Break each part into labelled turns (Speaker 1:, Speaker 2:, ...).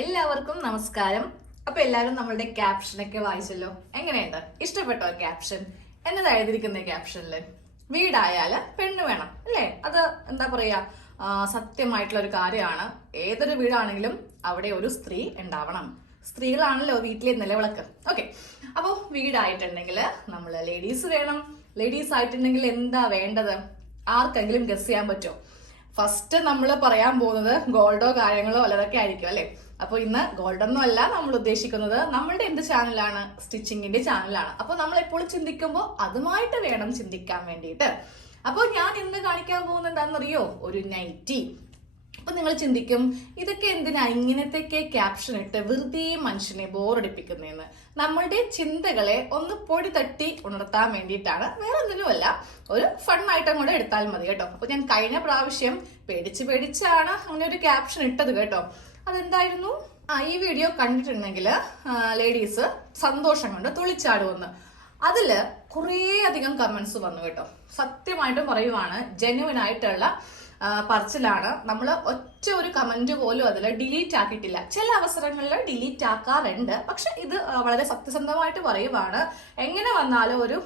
Speaker 1: എല്ലാവർക്കും നമസ്കാരം. അപ്പൊ എല്ലാവരും നമ്മളുടെ ക്യാപ്ഷനൊക്കെ വായിച്ചല്ലോ? എങ്ങനെയുണ്ട്? ഇഷ്ടപ്പെട്ടോ ക്യാപ്ഷൻ എന്നതാ എഴുതിയിരിക്കുന്ന ക്യാപ്ഷനിൽ വീടായാൽ പെണ്ണ് വേണം അല്ലേ? അത് എന്താ പറയാ സത്യമായിട്ടുള്ള ഒരു കാര്യമാണ്. ഏതൊരു വീടാണെങ്കിലും അവിടെ ഒരു സ്ത്രീ ഉണ്ടാവണം. സ്ത്രീകളാണല്ലോ വീട്ടിലെ നിലവിളക്ക്. ഓക്കെ അപ്പോൾ വീടായിട്ടുണ്ടെങ്കിൽ നമ്മൾ ലേഡീസ് വേണം. ലേഡീസ് ആയിട്ടുണ്ടെങ്കിൽ എന്താ വേണ്ടത്? ആർക്കെങ്കിലും ഗസ് ചെയ്യാൻ പറ്റുമോ? ഫസ്റ്റ് നമ്മൾ പറയാൻ പോകുന്നത് ഗോൾഡോ കാര്യങ്ങളോ വല്ലതൊക്കെ ആയിരിക്കും അല്ലെ? അപ്പൊ ഇന്ന് ഗോൾഡൊന്നും അല്ല നമ്മൾ ഉദ്ദേശിക്കുന്നത് നമ്മളുടെ എന്ത് ചാനലാണ്? സ്റ്റിച്ചിങ്ങിന്റെ ചാനലാണ്. അപ്പൊ നമ്മൾ എപ്പോഴും ചിന്തിക്കുമ്പോൾ അതുമായിട്ട് വേണം ചിന്തിക്കാൻ വേണ്ടിയിട്ട്. അപ്പോൾ ഞാൻ ഇന്ന് കാണിക്കാൻ പോകുന്നത് എന്താണെന്നറിയോ? ഒരു നൈറ്റി. അപ്പൊ നിങ്ങൾ ചിന്തിക്കും ഇതൊക്കെ എന്തിനാ ഇങ്ങനത്തെയൊക്കെ ക്യാപ്ഷൻ ഇട്ട് വെറുതെ മനുഷ്യനെ ബോറടിപ്പിക്കുന്നതെന്ന്? നമ്മളുടെ ചിന്തകളെ ഒന്ന് പൊടി തട്ടി ഉണർത്താൻ വേണ്ടിയിട്ടാണ്. വേറെ ഒന്നിനുമല്ല ഒരു ഫൺ ആയിട്ട് കൂടെ എടുത്താൽ മതി കേട്ടോ. അപ്പൊ ഞാൻ കഴിഞ്ഞ പ്രാവശ്യം പേടിച്ച് പേടിച്ചാണ് അങ്ങനെ ഒരു ക്യാപ്ഷൻ ഇട്ടത് കേട്ടോ. അതെന്തായിരുന്നു? ആ ഈ വീഡിയോ കണ്ടിട്ടുണ്ടെങ്കിൽ ലേഡീസ് സന്തോഷം കൊണ്ട് തുളിച്ചാടുമെന്ന്. അതിൽ കുറേ അധികം കമൻസ് വന്നു കേട്ടോ. സത്യമായിട്ടും പറയുവാണ് ജെന്യുവൻ ആയിട്ടുള്ള പറച്ചിലാണ്. നമ്മൾ ഒറ്റ ഒരു കമന്റ് പോലും അതിൽ ഡിലീറ്റ് ആക്കിയിട്ടില്ല. ചില അവസരങ്ങളിൽ ഡിലീറ്റ് ആക്കാറുണ്ട്. പക്ഷെ ഇത് വളരെ സത്യസന്ധമായിട്ട് പറയുവാണ്. എങ്ങനെ വന്നാലും ഒരു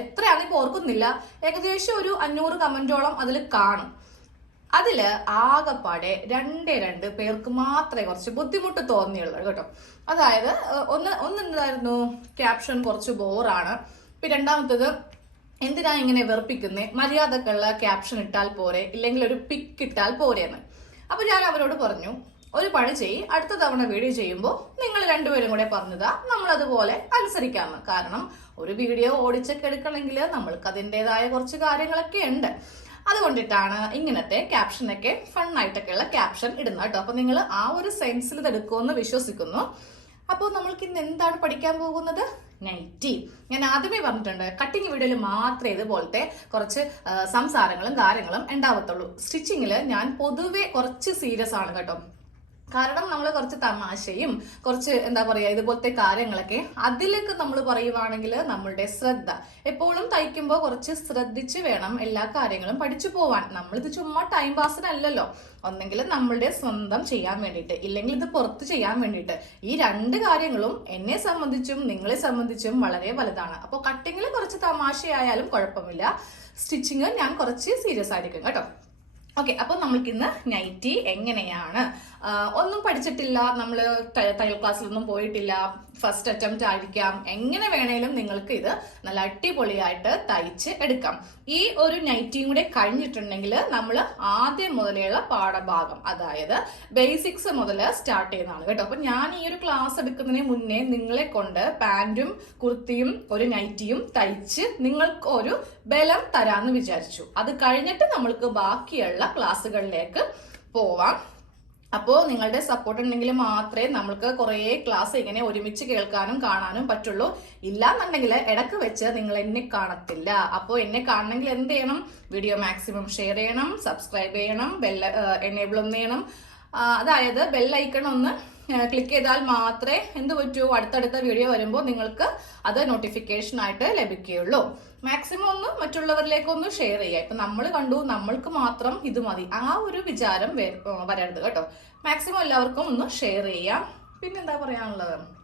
Speaker 1: എത്രയാണെന്ന് ഇപ്പോൾ ഓർക്കുന്നില്ല. ഏകദേശം ഒരു അഞ്ഞൂറ് കമന്റോളം അതിൽ കാണും. അതിൽ ആകെപ്പാടെ രണ്ടേ രണ്ട് പേർക്ക് മാത്രമേ കുറച്ച് ബുദ്ധിമുട്ട് തോന്നിയുള്ളൂ കേട്ടോ. അതായത് ഒന്ന് ഒന്ന് എന്തായിരുന്നു ക്യാപ്ഷൻ കുറച്ച് ബോറാണ്. പിന്നെ രണ്ടാമത്തത് എന്തിനാ ഇങ്ങനെ വെറുപ്പിക്കുന്നേ? മര്യാദക്കുള്ള ക്യാപ്ഷൻ ഇട്ടാൽ പോരെ? ഇല്ലെങ്കിൽ ഒരു പിക്ക് ഇട്ടാൽ പോരെന്ന്. അപ്പൊ ഞാൻ അവരോട് പറഞ്ഞു ഒരു പണി ചെയ്യ്. അടുത്ത തവണ വീഡിയോ ചെയ്യുമ്പോൾ നിങ്ങൾ രണ്ടുപേരും കൂടെ പറഞ്ഞതാ നമ്മൾ അതുപോലെ അനുസരിക്കാമെന്ന് കാരണം ഒരു വീഡിയോ ഓടിച്ചൊക്കെ എടുക്കണമെങ്കിൽ നമ്മൾക്ക് അതിന്റെതായ കുറച്ച് കാര്യങ്ങളൊക്കെ ഉണ്ട്. അതുകൊണ്ടിട്ടാണ് ഇങ്ങനത്തെ ക്യാപ്ഷനൊക്കെ ഫണ്ണായിട്ടൊക്കെയുള്ള ക്യാപ്ഷൻ ഇടുന്നത് കേട്ടോ. അപ്പൊ നിങ്ങൾ ആ ഒരു സെൻസിൽ ഇതെടുക്കുമെന്ന് വിശ്വസിക്കുന്നു. അപ്പോൾ നമ്മൾക്ക് ഇന്ന് എന്താണ് പഠിക്കാൻ പോകുന്നത്? നൈറ്റി ഞാൻ ആദ്യമേ പറഞ്ഞിട്ടുണ്ട് കട്ടിങ് വീഡിയോയിൽ മാത്രമേ ഇതുപോലത്തെ കുറച്ച് സംസാരങ്ങളും കാര്യങ്ങളും ഉണ്ടാവത്തുള്ളൂ. സ്റ്റിച്ചിങ്ങിൽ ഞാൻ പൊതുവെ കുറച്ച് സീരിയസ് ആണ് കേട്ടോ. കാരണം നമ്മൾ കുറച്ച് തമാശയും കുറച്ച് എന്താ പറയുക ഇതുപോലത്തെ കാര്യങ്ങളൊക്കെ അതിലേക്ക് നമ്മൾ പറയുവാണെങ്കിൽ നമ്മളുടെ ശ്രദ്ധ. എപ്പോഴും തയ്ക്കുമ്പോൾ കുറച്ച് ശ്രദ്ധിച്ച് വേണം എല്ലാ കാര്യങ്ങളും പഠിച്ചു പോവാൻ. നമ്മളിത് ചുമ്മാ ടൈം പാസിനല്ലല്ലോ ഒന്നെങ്കിൽ നമ്മളുടെ സ്വന്തം ചെയ്യാൻ വേണ്ടിയിട്ട് ഇല്ലെങ്കിൽ ഇത് പുറത്ത് ചെയ്യാൻ വേണ്ടിയിട്ട്. ഈ രണ്ട് കാര്യങ്ങളും എന്നെ സംബന്ധിച്ചും നിങ്ങളെ സംബന്ധിച്ചും വളരെ വലുതാണ്. അപ്പോൾ കട്ടിങ്ങിൽ കുറച്ച് തമാശയായാലും കുഴപ്പമില്ല. സ്റ്റിച്ചിങ് ഞാൻ കുറച്ച് സീരിയസ് ആയിരിക്കും കേട്ടോ. ഓക്കെ അപ്പൊ നമ്മൾക്കിന്ന് നൈറ്റി എങ്ങനെയാണ്? ഒന്നും പഠിച്ചിട്ടില്ല നമ്മൾ തയ്യൽ ക്ലാസ്സിലൊന്നും പോയിട്ടില്ല. ഫസ്റ്റ് അറ്റംപ്റ്റ് ആയിരിക്കാം. എങ്ങനെ വേണേലും നിങ്ങൾക്ക് ഇത് നല്ല അടിപൊളിയായിട്ട് തയ്ച്ച് എടുക്കാം. ഈ ഒരു നൈറ്റിയും കൂടെ കഴിഞ്ഞിട്ടുണ്ടെങ്കിൽ നമ്മൾ ആദ്യം മുതലെയുള്ള പാഠഭാഗം അതായത് ബേസിക്സ് മുതൽ സ്റ്റാർട്ട് ചെയ്യുന്നതാണ് കേട്ടോ. അപ്പൊ ഞാൻ ഈ ഒരു ക്ലാസ് എടുക്കുന്നതിന് മുന്നേ നിങ്ങളെ കൊണ്ട് പാന്റും കുർത്തിയും ഒരു നൈറ്റിയും തയ്ച്ച് നിങ്ങൾക്ക് ഒരു ബലം തരാമെന്ന് വിചാരിച്ചു. അത് കഴിഞ്ഞിട്ട് നമ്മൾക്ക് ബാക്കിയുള്ള ക്ലാസ്സുകളിലേക്ക് പോവാം. അപ്പോൾ നിങ്ങളുടെ സപ്പോർട്ട് ഉണ്ടെങ്കിൽ മാത്രമേ നമ്മൾക്ക് കുറേ ക്ലാസ് ഇങ്ങനെ ഒരുമിച്ച് കേൾക്കാനും കാണാനും പറ്റുള്ളൂ. ഇല്ലാന്നുണ്ടെങ്കിൽ ഇടയ്ക്ക് വെച്ച് നിങ്ങൾ എന്നെ കാണത്തില്ല. അപ്പോൾ എന്നെ കാണണമെങ്കിൽ എന്ത് ചെയ്യണം? വീഡിയോ മാക്സിമം ഷെയർ ചെയ്യണം സബ്സ്ക്രൈബ് ചെയ്യണം ബെല്ല എനേബിൾ ഒന്ന് ചെയ്യണം. അതായത് ബെല്ലൈക്കൺ ഒന്ന് ക്ലിക്ക് ചെയ്താൽ മാത്രമേ എന്ത് പറ്റൂ? അടുത്തടുത്ത വീഡിയോ വരുമ്പോൾ നിങ്ങൾക്ക് അത് നോട്ടിഫിക്കേഷൻ ആയിട്ട് ലഭിക്കുകയുള്ളൂ. മാക്സിമം ഒന്ന് മറ്റുള്ളവരിലേക്ക് ഒന്ന് ഷെയർ ചെയ്യുക. ഇപ്പൊ നമ്മൾ കണ്ടു നമ്മൾക്ക് മാത്രം ഇത് മതി. ആ ഒരു വിചാരം വര- വരരുത് കേട്ടോ. മാക്സിമം എല്ലാവർക്കും ഒന്ന് ഷെയർ ചെയ്യാം. പിന്നെന്താ പറയാനുള്ളത്?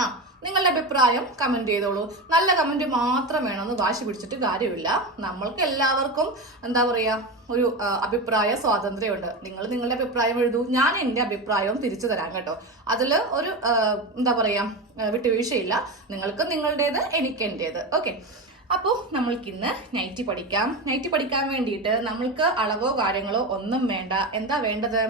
Speaker 1: ആ നിങ്ങളുടെ അഭിപ്രായം കമന്റ് ചെയ്തോളൂ. നല്ല കമന്റ് മാത്രം വേണമെന്ന് വാശി പിടിച്ചിട്ട് കാര്യമില്ല. നമ്മൾക്ക് എല്ലാവർക്കും എന്താ പറയാ ഒരു അഭിപ്രായ സ്വാതന്ത്ര്യമുണ്ട്. നിങ്ങൾ നിങ്ങളുടെ അഭിപ്രായം എഴുതൂ. ഞാൻ എന്റെ അഭിപ്രായവും തിരിച്ചു തരാം കേട്ടോ. അതിൽ ഒരു എന്താ പറയാ ആ, വിട്ടുവീഴ്ചയില്ല. നിങ്ങൾക്ക് നിങ്ങളുടേത് എനിക്ക് എന്റേത്. ഓക്കെ അപ്പോൾ നമ്മൾക്കിന്ന് നൈറ്റി പഠിക്കാം. നൈറ്റി പഠിക്കാൻ വേണ്ടിയിട്ട് നമ്മൾക്ക് അളവോ കാര്യങ്ങളോ ഒന്നും വേണ്ട. എന്താ വേണ്ടത്?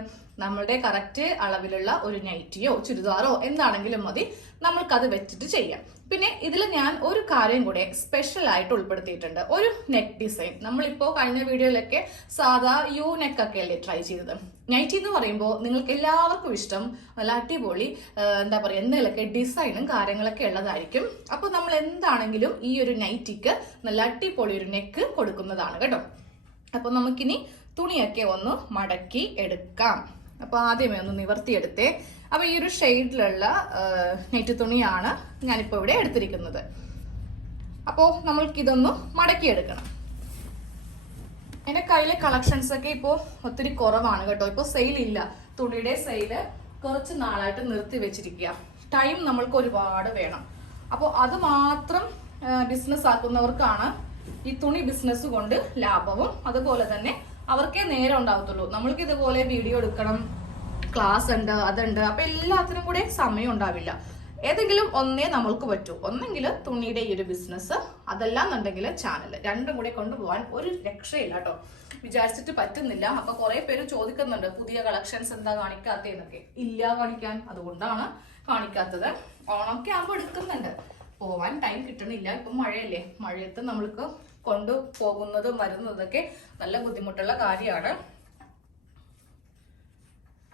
Speaker 1: നമ്മളുടെ കറക്റ്റ് അളവിലുള്ള ഒരു നൈറ്റിയോ ചുരിദാറോ എന്താണെങ്കിലും മതി നമ്മൾക്കത് വെച്ചിട്ട് ചെയ്യാം. പിന്നെ ഇതിൽ ഞാൻ ഒരു കാര്യം കൂടെ സ്പെഷ്യൽ ആയിട്ട് ഉൾപ്പെടുത്തിയിട്ടുണ്ട്. ഒരു നെക്ക് ഡിസൈൻ നമ്മളിപ്പോൾ കഴിഞ്ഞ വീഡിയോയിലൊക്കെ സാധാ യു നെക്ക് ഒക്കെ അല്ലേ ട്രൈ ചെയ്തത്. നൈറ്റി എന്ന് പറയുമ്പോൾ നിങ്ങൾക്ക് എല്ലാവർക്കും ഇഷ്ടം. നല്ല അടിപൊളി എന്താ പറയുക എന്തെങ്കിലുമൊക്കെ ഡിസൈനും കാര്യങ്ങളൊക്കെ ഉള്ളതായിരിക്കും. അപ്പോൾ നമ്മൾ എന്താണെങ്കിലും ഈ ഒരു നൈറ്റിക്ക് നല്ല അടിപൊളി ഒരു നെക്ക് കൊടുക്കുന്നതാണ് കേട്ടോ. അപ്പോൾ നമുക്കിനി തുണിയൊക്കെ ഒന്ന് മടക്കി എടുക്കാം. അപ്പോൾ ആദ്യമേ ഒന്ന് നിവർത്തിയെടുത്തേ. അപ്പോൾ ഈ ഒരു ഷെയ്ഡിലുള്ള നെറ്റ് തുണിയാണ് ഞാനിപ്പോൾ ഇവിടെ എടുത്തിരിക്കുന്നത്. അപ്പോൾ നമ്മൾക്കിതൊന്ന് മടക്കിയെടുക്കണം. എന്റെ കയ്യിലെ കളക്ഷൻസ് ഒക്കെ ഇപ്പോൾ ഒത്തിരി കുറവാണ് കേട്ടോ. ഇപ്പോൾ സെയിൽ ഇല്ല. തുണിയുടെ സെയിൽ കുറച്ച് നാളായിട്ട് നിർത്തി വെച്ചിരിക്കുക. ടൈം നമ്മൾക്ക് ഒരുപാട് വേണം. അപ്പോൾ അത് മാത്രം ബിസിനസ് ആക്കുന്നവർക്കാണ് ഈ തുണി ബിസിനസ് കൊണ്ട് ലാഭവും അതുപോലെ തന്നെ അവർക്കേ നേരം ഉണ്ടാവത്തുള്ളൂ. നമ്മൾക്ക് ഇതുപോലെ വീഡിയോ എടുക്കണം ക്ലാസ് ഉണ്ട് അതുണ്ട് അപ്പൊ എല്ലാത്തിനും കൂടെ സമയം ഉണ്ടാവില്ല. ഏതെങ്കിലും ഒന്നേ നമ്മൾക്ക് പറ്റൂ. ഒന്നെങ്കിൽ തുണിയുടെ ഈ ഒരു ബിസിനസ് അതല്ലാന്നുണ്ടെങ്കിൽ ചാനൽ രണ്ടും കൂടെ കൊണ്ടുപോകാൻ ഒരു രക്ഷയില്ല കേട്ടോ. വിചാരിച്ചിട്ട് പറ്റുന്നില്ല. അപ്പൊ കുറെ പേര് ചോദിക്കുന്നുണ്ട് പുതിയ കളക്ഷൻസ് എന്താ കാണിക്കാത്ത? എന്നൊക്കെ. ഇല്ല കാണിക്കാൻ. അതുകൊണ്ടാണ് കാണിക്കാത്തത്. ഓണമൊക്കെ ആകുമ്പോൾ എടുക്കുന്നുണ്ട്. പോവാൻ ടൈം കിട്ടണില്ല. ഇപ്പം മഴയല്ലേ? മഴയത്ത് നമ്മൾക്ക് കൊണ്ടു പോകുന്നതും വരുന്നതൊക്കെ നല്ല ബുദ്ധിമുട്ടുള്ള കാര്യമാണ്.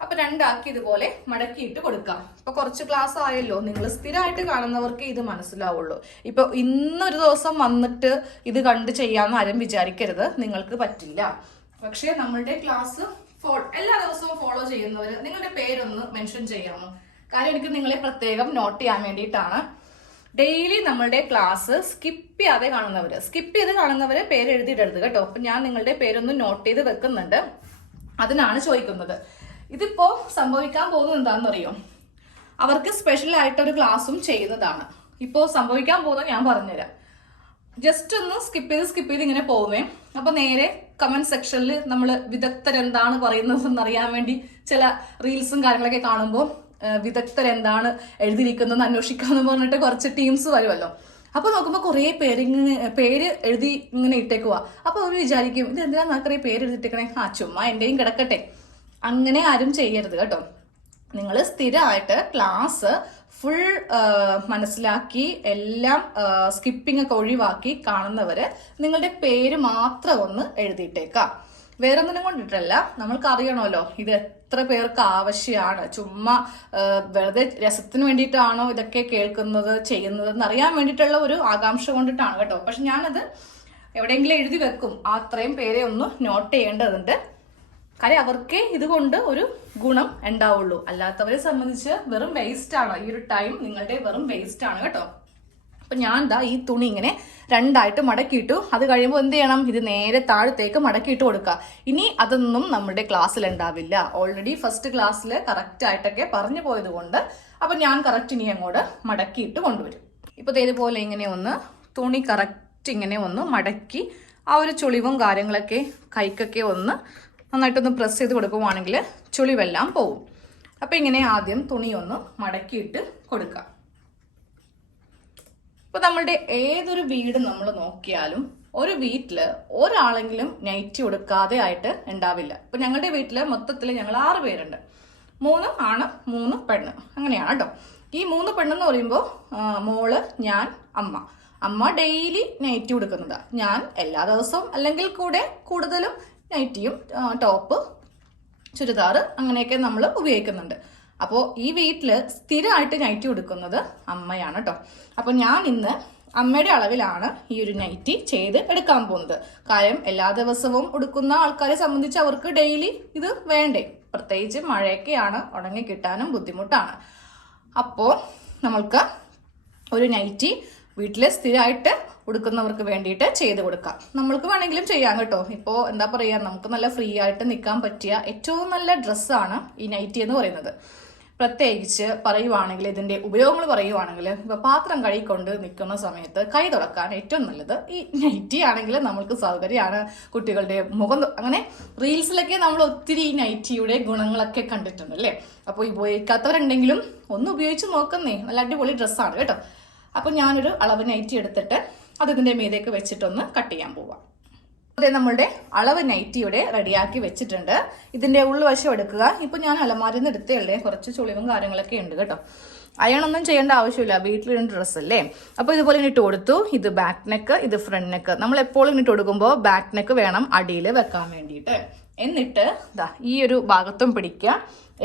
Speaker 1: അപ്പൊ രണ്ടാക്കി ഇതുപോലെ മടക്കിയിട്ട് കൊടുക്കാം. ഇപ്പൊ കുറച്ച് ക്ലാസ് ആയല്ലോ. നിങ്ങൾ സ്ഥിരമായിട്ട് കാണുന്നവർക്ക് ഇത് മനസ്സിലാവുള്ളൂ. ഇപ്പൊ ഇന്നൊരു ദിവസം വന്നിട്ട് ഇത് കണ്ട് ചെയ്യാമെന്ന് ആരും വിചാരിക്കരുത്. നിങ്ങൾക്ക് പറ്റില്ല. പക്ഷേ നമ്മളുടെ ക്ലാസ് ഫോ എല്ലാ ദിവസവും ഫോളോ ചെയ്യുന്നവർ നിങ്ങളുടെ പേരൊന്ന് മെൻഷൻ ചെയ്യാമോ? കാര്യം എനിക്ക് നിങ്ങളെ പ്രത്യേകം നോട്ട് ചെയ്യാൻ വേണ്ടിയിട്ടാണ്. ഡെയിലി നമ്മളുടെ ക്ലാസ് സ്കിപ്പ് ചെയ്യാതെ കാണുന്നവര്. സ്കിപ്പ് ചെയ്ത് കാണുന്നവര് പേര് എഴുതിയിടരുത് കേട്ടോ. അപ്പൊ ഞാൻ നിങ്ങളുടെ പേരൊന്ന് നോട്ട് ചെയ്ത് വെക്കുന്നുണ്ട്. അതിനാണ് ചോദിക്കുന്നത്. ഇതിപ്പോ സംഭവിക്കാൻ പോകുന്നത് എന്താണെന്ന് അറിയോ അവർക്ക് സ്പെഷ്യൽ ആയിട്ടൊരു ക്ലാസ്സും ചെയ്യുന്നതാണ്. ഇപ്പോ സംഭവിക്കാൻ പോകുന്നത് ഞാൻ പറഞ്ഞുതരാം. ജസ്റ്റ് ഒന്ന് സ്കിപ്പ് ചെയ്ത് സ്കിപ്പ് ചെയ്ത് ഇങ്ങനെ പോവേ. അപ്പൊ നേരെ കമന്റ് സെക്ഷനിൽ നമ്മൾ വിദഗ്ധരെന്താണ് പറയുന്നത് അറിയാൻ വേണ്ടി ചില റീൽസും കാര്യങ്ങളൊക്കെ കാണുമ്പോൾ വിദഗ്ധർ എന്താണ് എഴുതിയിരിക്കുന്നത് അന്വേഷിക്കാന്ന് പറഞ്ഞിട്ട് കുറച്ച് ടീംസ് വരുമല്ലോ. അപ്പൊ നോക്കുമ്പോൾ കുറേ പേര് ഇങ്ങനെ പേര് എഴുതി ഇങ്ങനെ ഇട്ടേക്കുവാ. അപ്പൊ അവർ വിചാരിക്കും ഇത് എന്തിനാ നാക്കറേ പേര് എഴുതിട്ടേക്കണേ ആ ചുമ്മാ എന്റെയും കിടക്കട്ടെ. അങ്ങനെ ആരും ചെയ്യരുത് കേട്ടോ. നിങ്ങൾ സ്ഥിരമായിട്ട് ക്ലാസ് ഫുൾ മനസ്സിലാക്കി എല്ലാം സ്കിപ്പിംഗ് ഒക്കെ ഒഴിവാക്കി കാണുന്നവര് നിങ്ങളുടെ പേര് മാത്രം ഒന്ന് എഴുതിയിട്ടേക്കാം. വേറെ ഒന്നിനും കൊണ്ടിട്ടല്ല. നമ്മൾക്ക് അറിയണമല്ലോ ഇത് എത്ര പേർക്ക് ആവശ്യമാണ് ചുമ്മാ വെറുതെ രസത്തിന് വേണ്ടിയിട്ടാണോ ഇതൊക്കെ കേൾക്കുന്നത് ചെയ്യുന്നത് എന്ന് അറിയാൻ വേണ്ടിയിട്ടുള്ള ഒരു ആകാംക്ഷ കൊണ്ടിട്ടാണ് കേട്ടോ. പക്ഷെ ഞാനത് എവിടെയെങ്കിലും എഴുതി വെക്കും. അത്രയും പേരെ ഒന്ന് നോട്ട് ചെയ്യേണ്ടതുണ്ട്. കാര്യം അവർക്കേ ഇതുകൊണ്ട് ഒരു ഗുണം ഉണ്ടാവുള്ളൂ. അല്ലാത്തവരെ സംബന്ധിച്ച് വെറും വേസ്റ്റ് ആണ്. ഈ ഒരു ടൈം നിങ്ങളുടെ വെറും വേസ്റ്റ് ആണ് കേട്ടോ. അപ്പൊ ഞാൻ ദാ ഈ തുണി ഇങ്ങനെ രണ്ടായിട്ട് മടക്കിയിട്ടു. അത് കഴിയുമ്പോൾ എന്ത് ചെയ്യണം? ഇത് നേരെ താഴത്തേക്ക് മടക്കിയിട്ട് കൊടുക്കുക ഇനി അതൊന്നും നമ്മുടെ ക്ലാസ്സിൽ ഉണ്ടാവില്ല. ഓൾറെഡി ഫസ്റ്റ് ക്ലാസ്സിൽ കറക്റ്റ് ആയിട്ടൊക്കെ പറഞ്ഞു പോയത് കൊണ്ട് അപ്പൊ ഞാൻ കറക്റ്റ് ഇനി അങ്ങോട്ട് മടക്കിയിട്ട് കൊണ്ടുവരും. ഇപ്പൊ ഇതേപോലെ ഇങ്ങനെ ഒന്ന് തുണി കറക്റ്റ് ഇങ്ങനെ ഒന്ന് മടക്കി ആ ഒരു ചുളിവും കാര്യങ്ങളൊക്കെ കൈക്കൊക്കെ ഒന്ന് നന്നായിട്ടൊന്ന് പ്രസ് ചെയ്ത് കൊടുക്കുവാണെങ്കിൽ ചുളിവെല്ലാം പോവും. അപ്പൊ ഇങ്ങനെ ആദ്യം തുണി ഒന്ന് മടക്കിയിട്ട് കൊടുക്കാം. ഇപ്പൊ നമ്മളുടെ ഏതൊരു വീട് നമ്മൾ നോക്കിയാലും ഒരു വീട്ടിൽ ഒരാളെങ്കിലും നൈറ്റി കൊടുക്കാതെ ആയിട്ട് ഉണ്ടാവില്ല. ഇപ്പൊ ഞങ്ങളുടെ വീട്ടിൽ മൊത്തത്തിൽ ഞങ്ങൾ ആറ് പേരുണ്ട്. മൂന്ന് ആണ് മൂന്ന് പെണ്ണ്. അങ്ങനെയാണ് കേട്ടോ. ഈ മൂന്ന് പെണ്ണെന്ന് പറയുമ്പോൾ മോൾ ഞാൻ അമ്മ. അമ്മ ഡെയിലി നൈറ്റി ഉടുക്കുന്നതാണ് ഞാൻ എല്ലാ ദിവസവും അല്ലെങ്കിൽ കൂടെ കൂടുതലും നൈറ്റിയും ടോപ്പ് ചുരിദാർ അങ്ങനെയൊക്കെ നമ്മൾ ഉപയോഗിക്കുന്നുണ്ട്. അപ്പോൾ ഈ വീട്ടിൽ സ്ഥിരമായിട്ട് നൈറ്റി കൊടുക്കുന്നത് അമ്മയാണ് കേട്ടോ അപ്പോൾ ഞാൻ ഇന്ന് അമ്മയുടെ അളവിലാണ് ഈ ഒരു നൈറ്റി ചെയ്ത് എടുക്കാൻ പോകുന്നത്. കാര്യം എല്ലാ ദിവസവും ഉടുക്കുന്ന ആൾക്കാരെ സംബന്ധിച്ച് അവർക്ക് ഡെയിലി ഇത് വേണ്ടേ. പ്രത്യേകിച്ച് മഴയൊക്കെയാണ് ഉണങ്ങി കിട്ടാനും ബുദ്ധിമുട്ടാണ്. അപ്പോൾ നമ്മൾക്ക് ഒരു നൈറ്റി വീട്ടിൽ സ്ഥിരമായിട്ട് ഉടുക്കുന്നവർക്ക് വേണ്ടിയിട്ട് ചെയ്ത് കൊടുക്കാം. നമ്മൾക്ക് വേണമെങ്കിലും ചെയ്യാം കേട്ടോ. ഇപ്പോൾ എന്താ പറയുക നമുക്ക് നല്ല ഫ്രീ ആയിട്ട് നിൽക്കാൻ പറ്റിയ ഏറ്റവും നല്ല ഡ്രസ്സാണ് ഈ നൈറ്റി എന്ന് പറയുന്നത്. പ്രത്യേകിച്ച് പറയുവാണെങ്കിൽ ഇതിന്റെ ഉപയോഗങ്ങൾ പറയുവാണെങ്കിൽ ഇപ്പോൾ പാത്രം കഴുകിക്കൊണ്ട് നിൽക്കുന്ന സമയത്ത് കൈ തുടക്കാൻ ഏറ്റവും നല്ലത് ഈ നൈറ്റി ആണെങ്കിൽ നമ്മൾക്ക് സൗകര്യമാണ്. കുട്ടികളുടെ മുഖം അങ്ങനെ റീൽസിലൊക്കെ നമ്മൾ ഒത്തിരി ഈ നൈറ്റിയുടെ ഗുണങ്ങളൊക്കെ കണ്ടിട്ടുണ്ട് അല്ലേ? അപ്പോൾ ഉപയോഗിക്കാത്തവരുണ്ടെങ്കിലും ഒന്ന് ഉപയോഗിച്ച് നോക്കുന്നേ. നല്ല അടിപൊളി ഡ്രസ്സാണ് കേട്ടോ. അപ്പോൾ ഞാനൊരു അളവ് നൈറ്റി എടുത്തിട്ട് അത് ഇതിന്റെ മീതേക്ക് വെച്ചിട്ടൊന്ന് കട്ട് ചെയ്യാൻ പോവാം. അതെ നമ്മളുടെ അളവ് നൈറ്റിയുടെ റെഡിയാക്കി വെച്ചിട്ടുണ്ട്. ഇതിന്റെ ഉൾവശം എടുക്കുക. ഇപ്പൊ ഞാൻ അലമാരിൽ നിന്ന് എടുത്തേ കുറച്ച് ചുളിവും കാര്യങ്ങളൊക്കെ ഉണ്ട് കേട്ടോ. അയണൊന്നും ചെയ്യേണ്ട ആവശ്യമില്ല. വീട്ടിലിരുന്ന ഡ്രസ്സ് അല്ലേ? അപ്പൊ ഇതുപോലെ ഇട്ട് കൊടുത്തു. ഇത് ബാക്ക് നെക്ക് ഇത് ഫ്രണ്ട് നെക്ക് നമ്മൾ എപ്പോഴും ഇട്ട് കൊടുക്കുമ്പോൾ ബാക്ക് നെക്ക് വേണം അടിയിൽ വെക്കാൻ വേണ്ടിയിട്ട്. എന്നിട്ട് ദാ ഈ ഒരു ഭാഗത്തും പിടിക്കുക.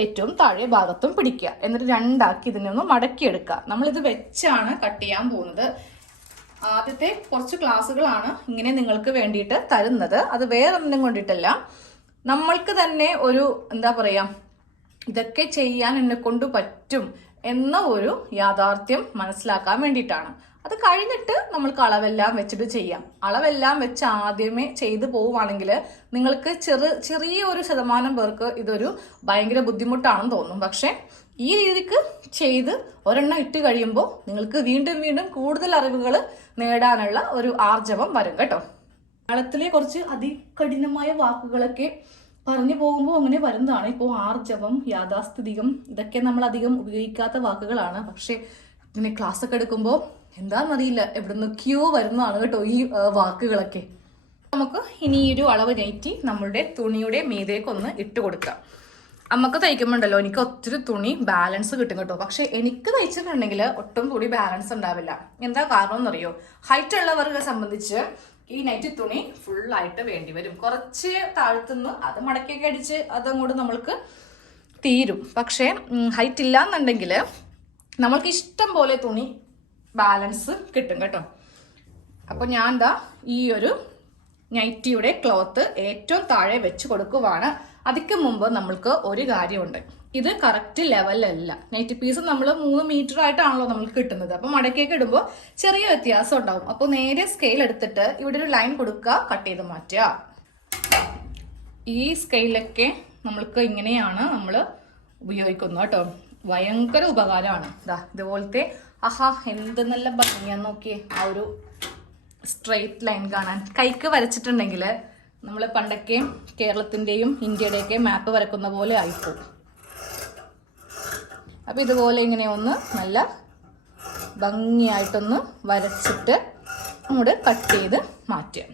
Speaker 1: ഏറ്റവും താഴെ ഭാഗത്തും പിടിക്കുക. എന്നിട്ട് രണ്ടാക്കി ഇതിനെ ഒന്ന് മടക്കിയെടുക്കുക. നമ്മളിത് വെച്ചാണ് കട്ട് ചെയ്യാൻ പോകുന്നത്. ആദ്യത്തെ കുറച്ച് ക്ലാസ്സുകളാണ് ഇങ്ങനെ നിങ്ങൾക്ക് വേണ്ടിയിട്ട് തരുന്നത്. അത് വേറൊന്നും കൊണ്ടിട്ടല്ല. നമ്മൾക്ക് തന്നെ ഒരു എന്താ പറയാ ഇതൊക്കെ ചെയ്യാൻ എന്നെ കൊണ്ട് പറ്റും എന്ന ഒരു യാഥാർത്ഥ്യം മനസ്സിലാക്കാൻ വേണ്ടിയിട്ടാണ്. അത് കഴിഞ്ഞിട്ട് നമ്മൾക്ക് അളവെല്ലാം വെച്ചിട്ട് ചെയ്യാം. അളവെല്ലാം വെച്ച് ആദ്യമേ ചെയ്തു പോവുകയാണെങ്കിൽ നിങ്ങൾക്ക് ചെറു ചെറിയ ഒരു ശതമാനം പേർക്ക് ഇതൊരു ഭയങ്കര ബുദ്ധിമുട്ടാണെന്ന് തോന്നും. പക്ഷേ ഈ രീതിക്ക് ചെയ്ത് ഒരെണ്ണം ഇട്ട് കഴിയുമ്പോൾ നിങ്ങൾക്ക് വീണ്ടും വീണ്ടും കൂടുതൽ അറിവുകൾ നേടാനുള്ള ഒരു ആർജവം വരും കേട്ടോ. മലയാളത്തിലെ കുറച്ച് അതികഠിനമായ വാക്കുകളൊക്കെ പറഞ്ഞു പോകുമ്പോൾ അങ്ങനെ വരുന്നതാണ്. ഇപ്പോൾ ആർജവം യാഥാസ്ഥിതികം ഇതൊക്കെ നമ്മൾ അധികം ഉപയോഗിക്കാത്ത വാക്കുകളാണ്. പക്ഷേ ഇങ്ങനെ ക്ലാസ്സൊക്കെ എടുക്കുമ്പോൾ എന്താണെന്നറിയില്ല എവിടുന്ന് ക്യൂ വരുന്നതാണ് കേട്ടോ ഈ വാക്കുകളൊക്കെ. നമുക്ക് ഇനി ഒരു അളവ് നൈറ്റി നമ്മളുടെ തുണിയുടെ മീതേക്ക് ഒന്ന് ഇട്ട് കൊടുക്കാം. അമ്മയ്ക്ക് തയ്ക്കുമ്പോണ്ടല്ലോ എനിക്ക് ഒത്തിരി തുണി ബാലൻസ് കിട്ടും കേട്ടോ. പക്ഷെ എനിക്ക് തയ്ച്ചിട്ടുണ്ടെങ്കിൽ ഒട്ടും കൂടി ബാലൻസ് ഉണ്ടാവില്ല. എന്താ കാരണം എന്നറിയോ ഹൈറ്റ് ഉള്ളവരെ സംബന്ധിച്ച് ഈ നൈറ്റ് തുണി ഫുൾ ആയിട്ട് വേണ്ടി വരും. കുറച്ച് താഴ്ത്തുനിന്ന് അത് മടക്കിയൊക്കെ അടിച്ച് അതങ്ങോട്ട് നമ്മൾക്ക് തീരും. പക്ഷേ ഹൈറ്റ് ഇല്ല എന്നുണ്ടെങ്കിൽ നമ്മൾക്ക് ഇഷ്ടം പോലെ തുണി ബാലൻസ് കിട്ടും കേട്ടോ. അപ്പോൾ ഞാൻ എന്താ ഈ ഒരു നൈറ്റിയുടെ ക്ലോത്ത് ഏറ്റവും താഴെ വെച്ച് കൊടുക്കുവാണ്. അതിക്ക് മുമ്പ് നമ്മൾക്ക് ഒരു കാര്യമുണ്ട്. ഇത് കറക്റ്റ് ലെവലല്ല നൈറ്റ് പീസ് നമ്മൾ മൂന്ന് മീറ്റർ ആയിട്ടാണല്ലോ നമുക്ക് കിട്ടുന്നത്. അപ്പോൾ മടക്കേക്ക് ഇടുമ്പോൾ ചെറിയ വ്യത്യാസം ഉണ്ടാവും. അപ്പോൾ നേരെ സ്കെയിൽ എടുത്തിട്ട് ഇവിടെ ഒരു ലൈൻ കൊടുക്കുക കട്ട് ചെയ്ത് മാറ്റുക. ഈ സ്കെയിലൊക്കെ നമ്മൾക്ക് ഇങ്ങനെയാണ് നമ്മൾ ഉപയോഗിക്കുന്നത് കേട്ടോ. ഭയങ്കര ഉപകാരമാണ്. ഇതാ ഇതുപോലത്തെ ആഹാ എന്ത് നല്ല ഭംഗിയാന്ന് നോക്കിയേ ആ ഒരു സ്ട്രെയിറ്റ് ലൈൻ കാണാൻ. കൈക്ക് വരച്ചിട്ടുണ്ടെങ്കിൽ നമ്മൾ പണ്ടൊക്കെ കേരളത്തിന്റെയും ഇന്ത്യയുടെയൊക്കെ മാപ്പ് വരക്കുന്ന പോലെ ആയിപ്പോകും അപ്പോൾ ഇതുപോലെ ഇങ്ങനെ ഒന്ന് നല്ല ഭംഗിയായിട്ടൊന്ന് വരച്ചിട്ട് അങ്ങോട്ട് കട്ട് ചെയ്ത് മാറ്റുക.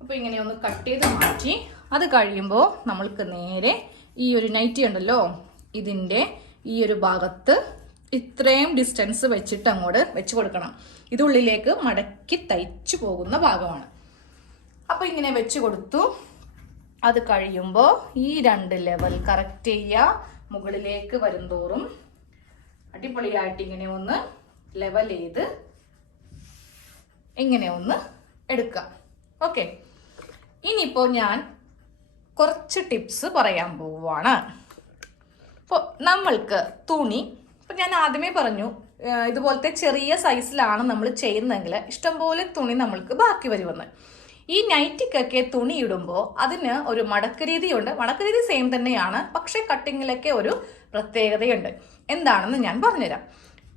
Speaker 1: അപ്പോൾ ഇങ്ങനെ ഒന്ന് കട്ട് ചെയ്ത് മാറ്റി അത് കഴിയുമ്പോൾ നമ്മൾക്ക് നേരെ ഈ ഒരു നൈറ്റി ഉണ്ടല്ലോ ഇതിന്റെ ഈ ഒരു ഭാഗത്ത് ഇത്രയും ഡിസ്റ്റൻസ് വെച്ചിട്ട് അങ്ങോട്ട് വെച്ച് കൊടുക്കണം. ഇത് ഉള്ളിലേക്ക് മടക്കി തയ്ച്ചു പോകുന്ന ഭാഗമാണ്. അപ്പോൾ ഇങ്ങനെ വെച്ച് കൊടുത്തു. അത് കഴിയുമ്പോൾ ഈ രണ്ട് ലെവൽ കറക്റ്റ് ചെയ്യുക മുകളിലേക്ക് വരുംതോറും അടിപൊളിയായിട്ട് ഇങ്ങനെ ഒന്ന് ലെവൽ ചെയ്ത് ഇങ്ങനെ ഒന്ന് എടുക്കാം. ഓക്കെ ഇനിയിപ്പോൾ ഞാൻ കുറച്ച് ടിപ്സ് പറയാൻ പോവുകയാണ് അപ്പോൾ നമ്മൾക്ക് തുണി ഇപ്പം ഞാൻ ആദ്യമേ പറഞ്ഞു ഇതുപോലത്തെ ചെറിയ സൈസിലാണ് നമ്മൾ ചെയ്യുന്നതെങ്കിൽ ഇഷ്ടംപോലെ തുണി നമ്മൾക്ക് ബാക്കി വരുമെന്ന് ഈ നൈറ്റിക്കൊക്കെ തുണി ഇടുമ്പോൾ അതിന് ഒരു മടക്ക് രീതിയുണ്ട്. മടക്ക് രീതി സെയിം തന്നെയാണ് പക്ഷേ കട്ടിങ്ങിലൊക്കെ ഒരു പ്രത്യേകതയുണ്ട്. എന്താണെന്ന് ഞാൻ പറഞ്ഞുതരാം.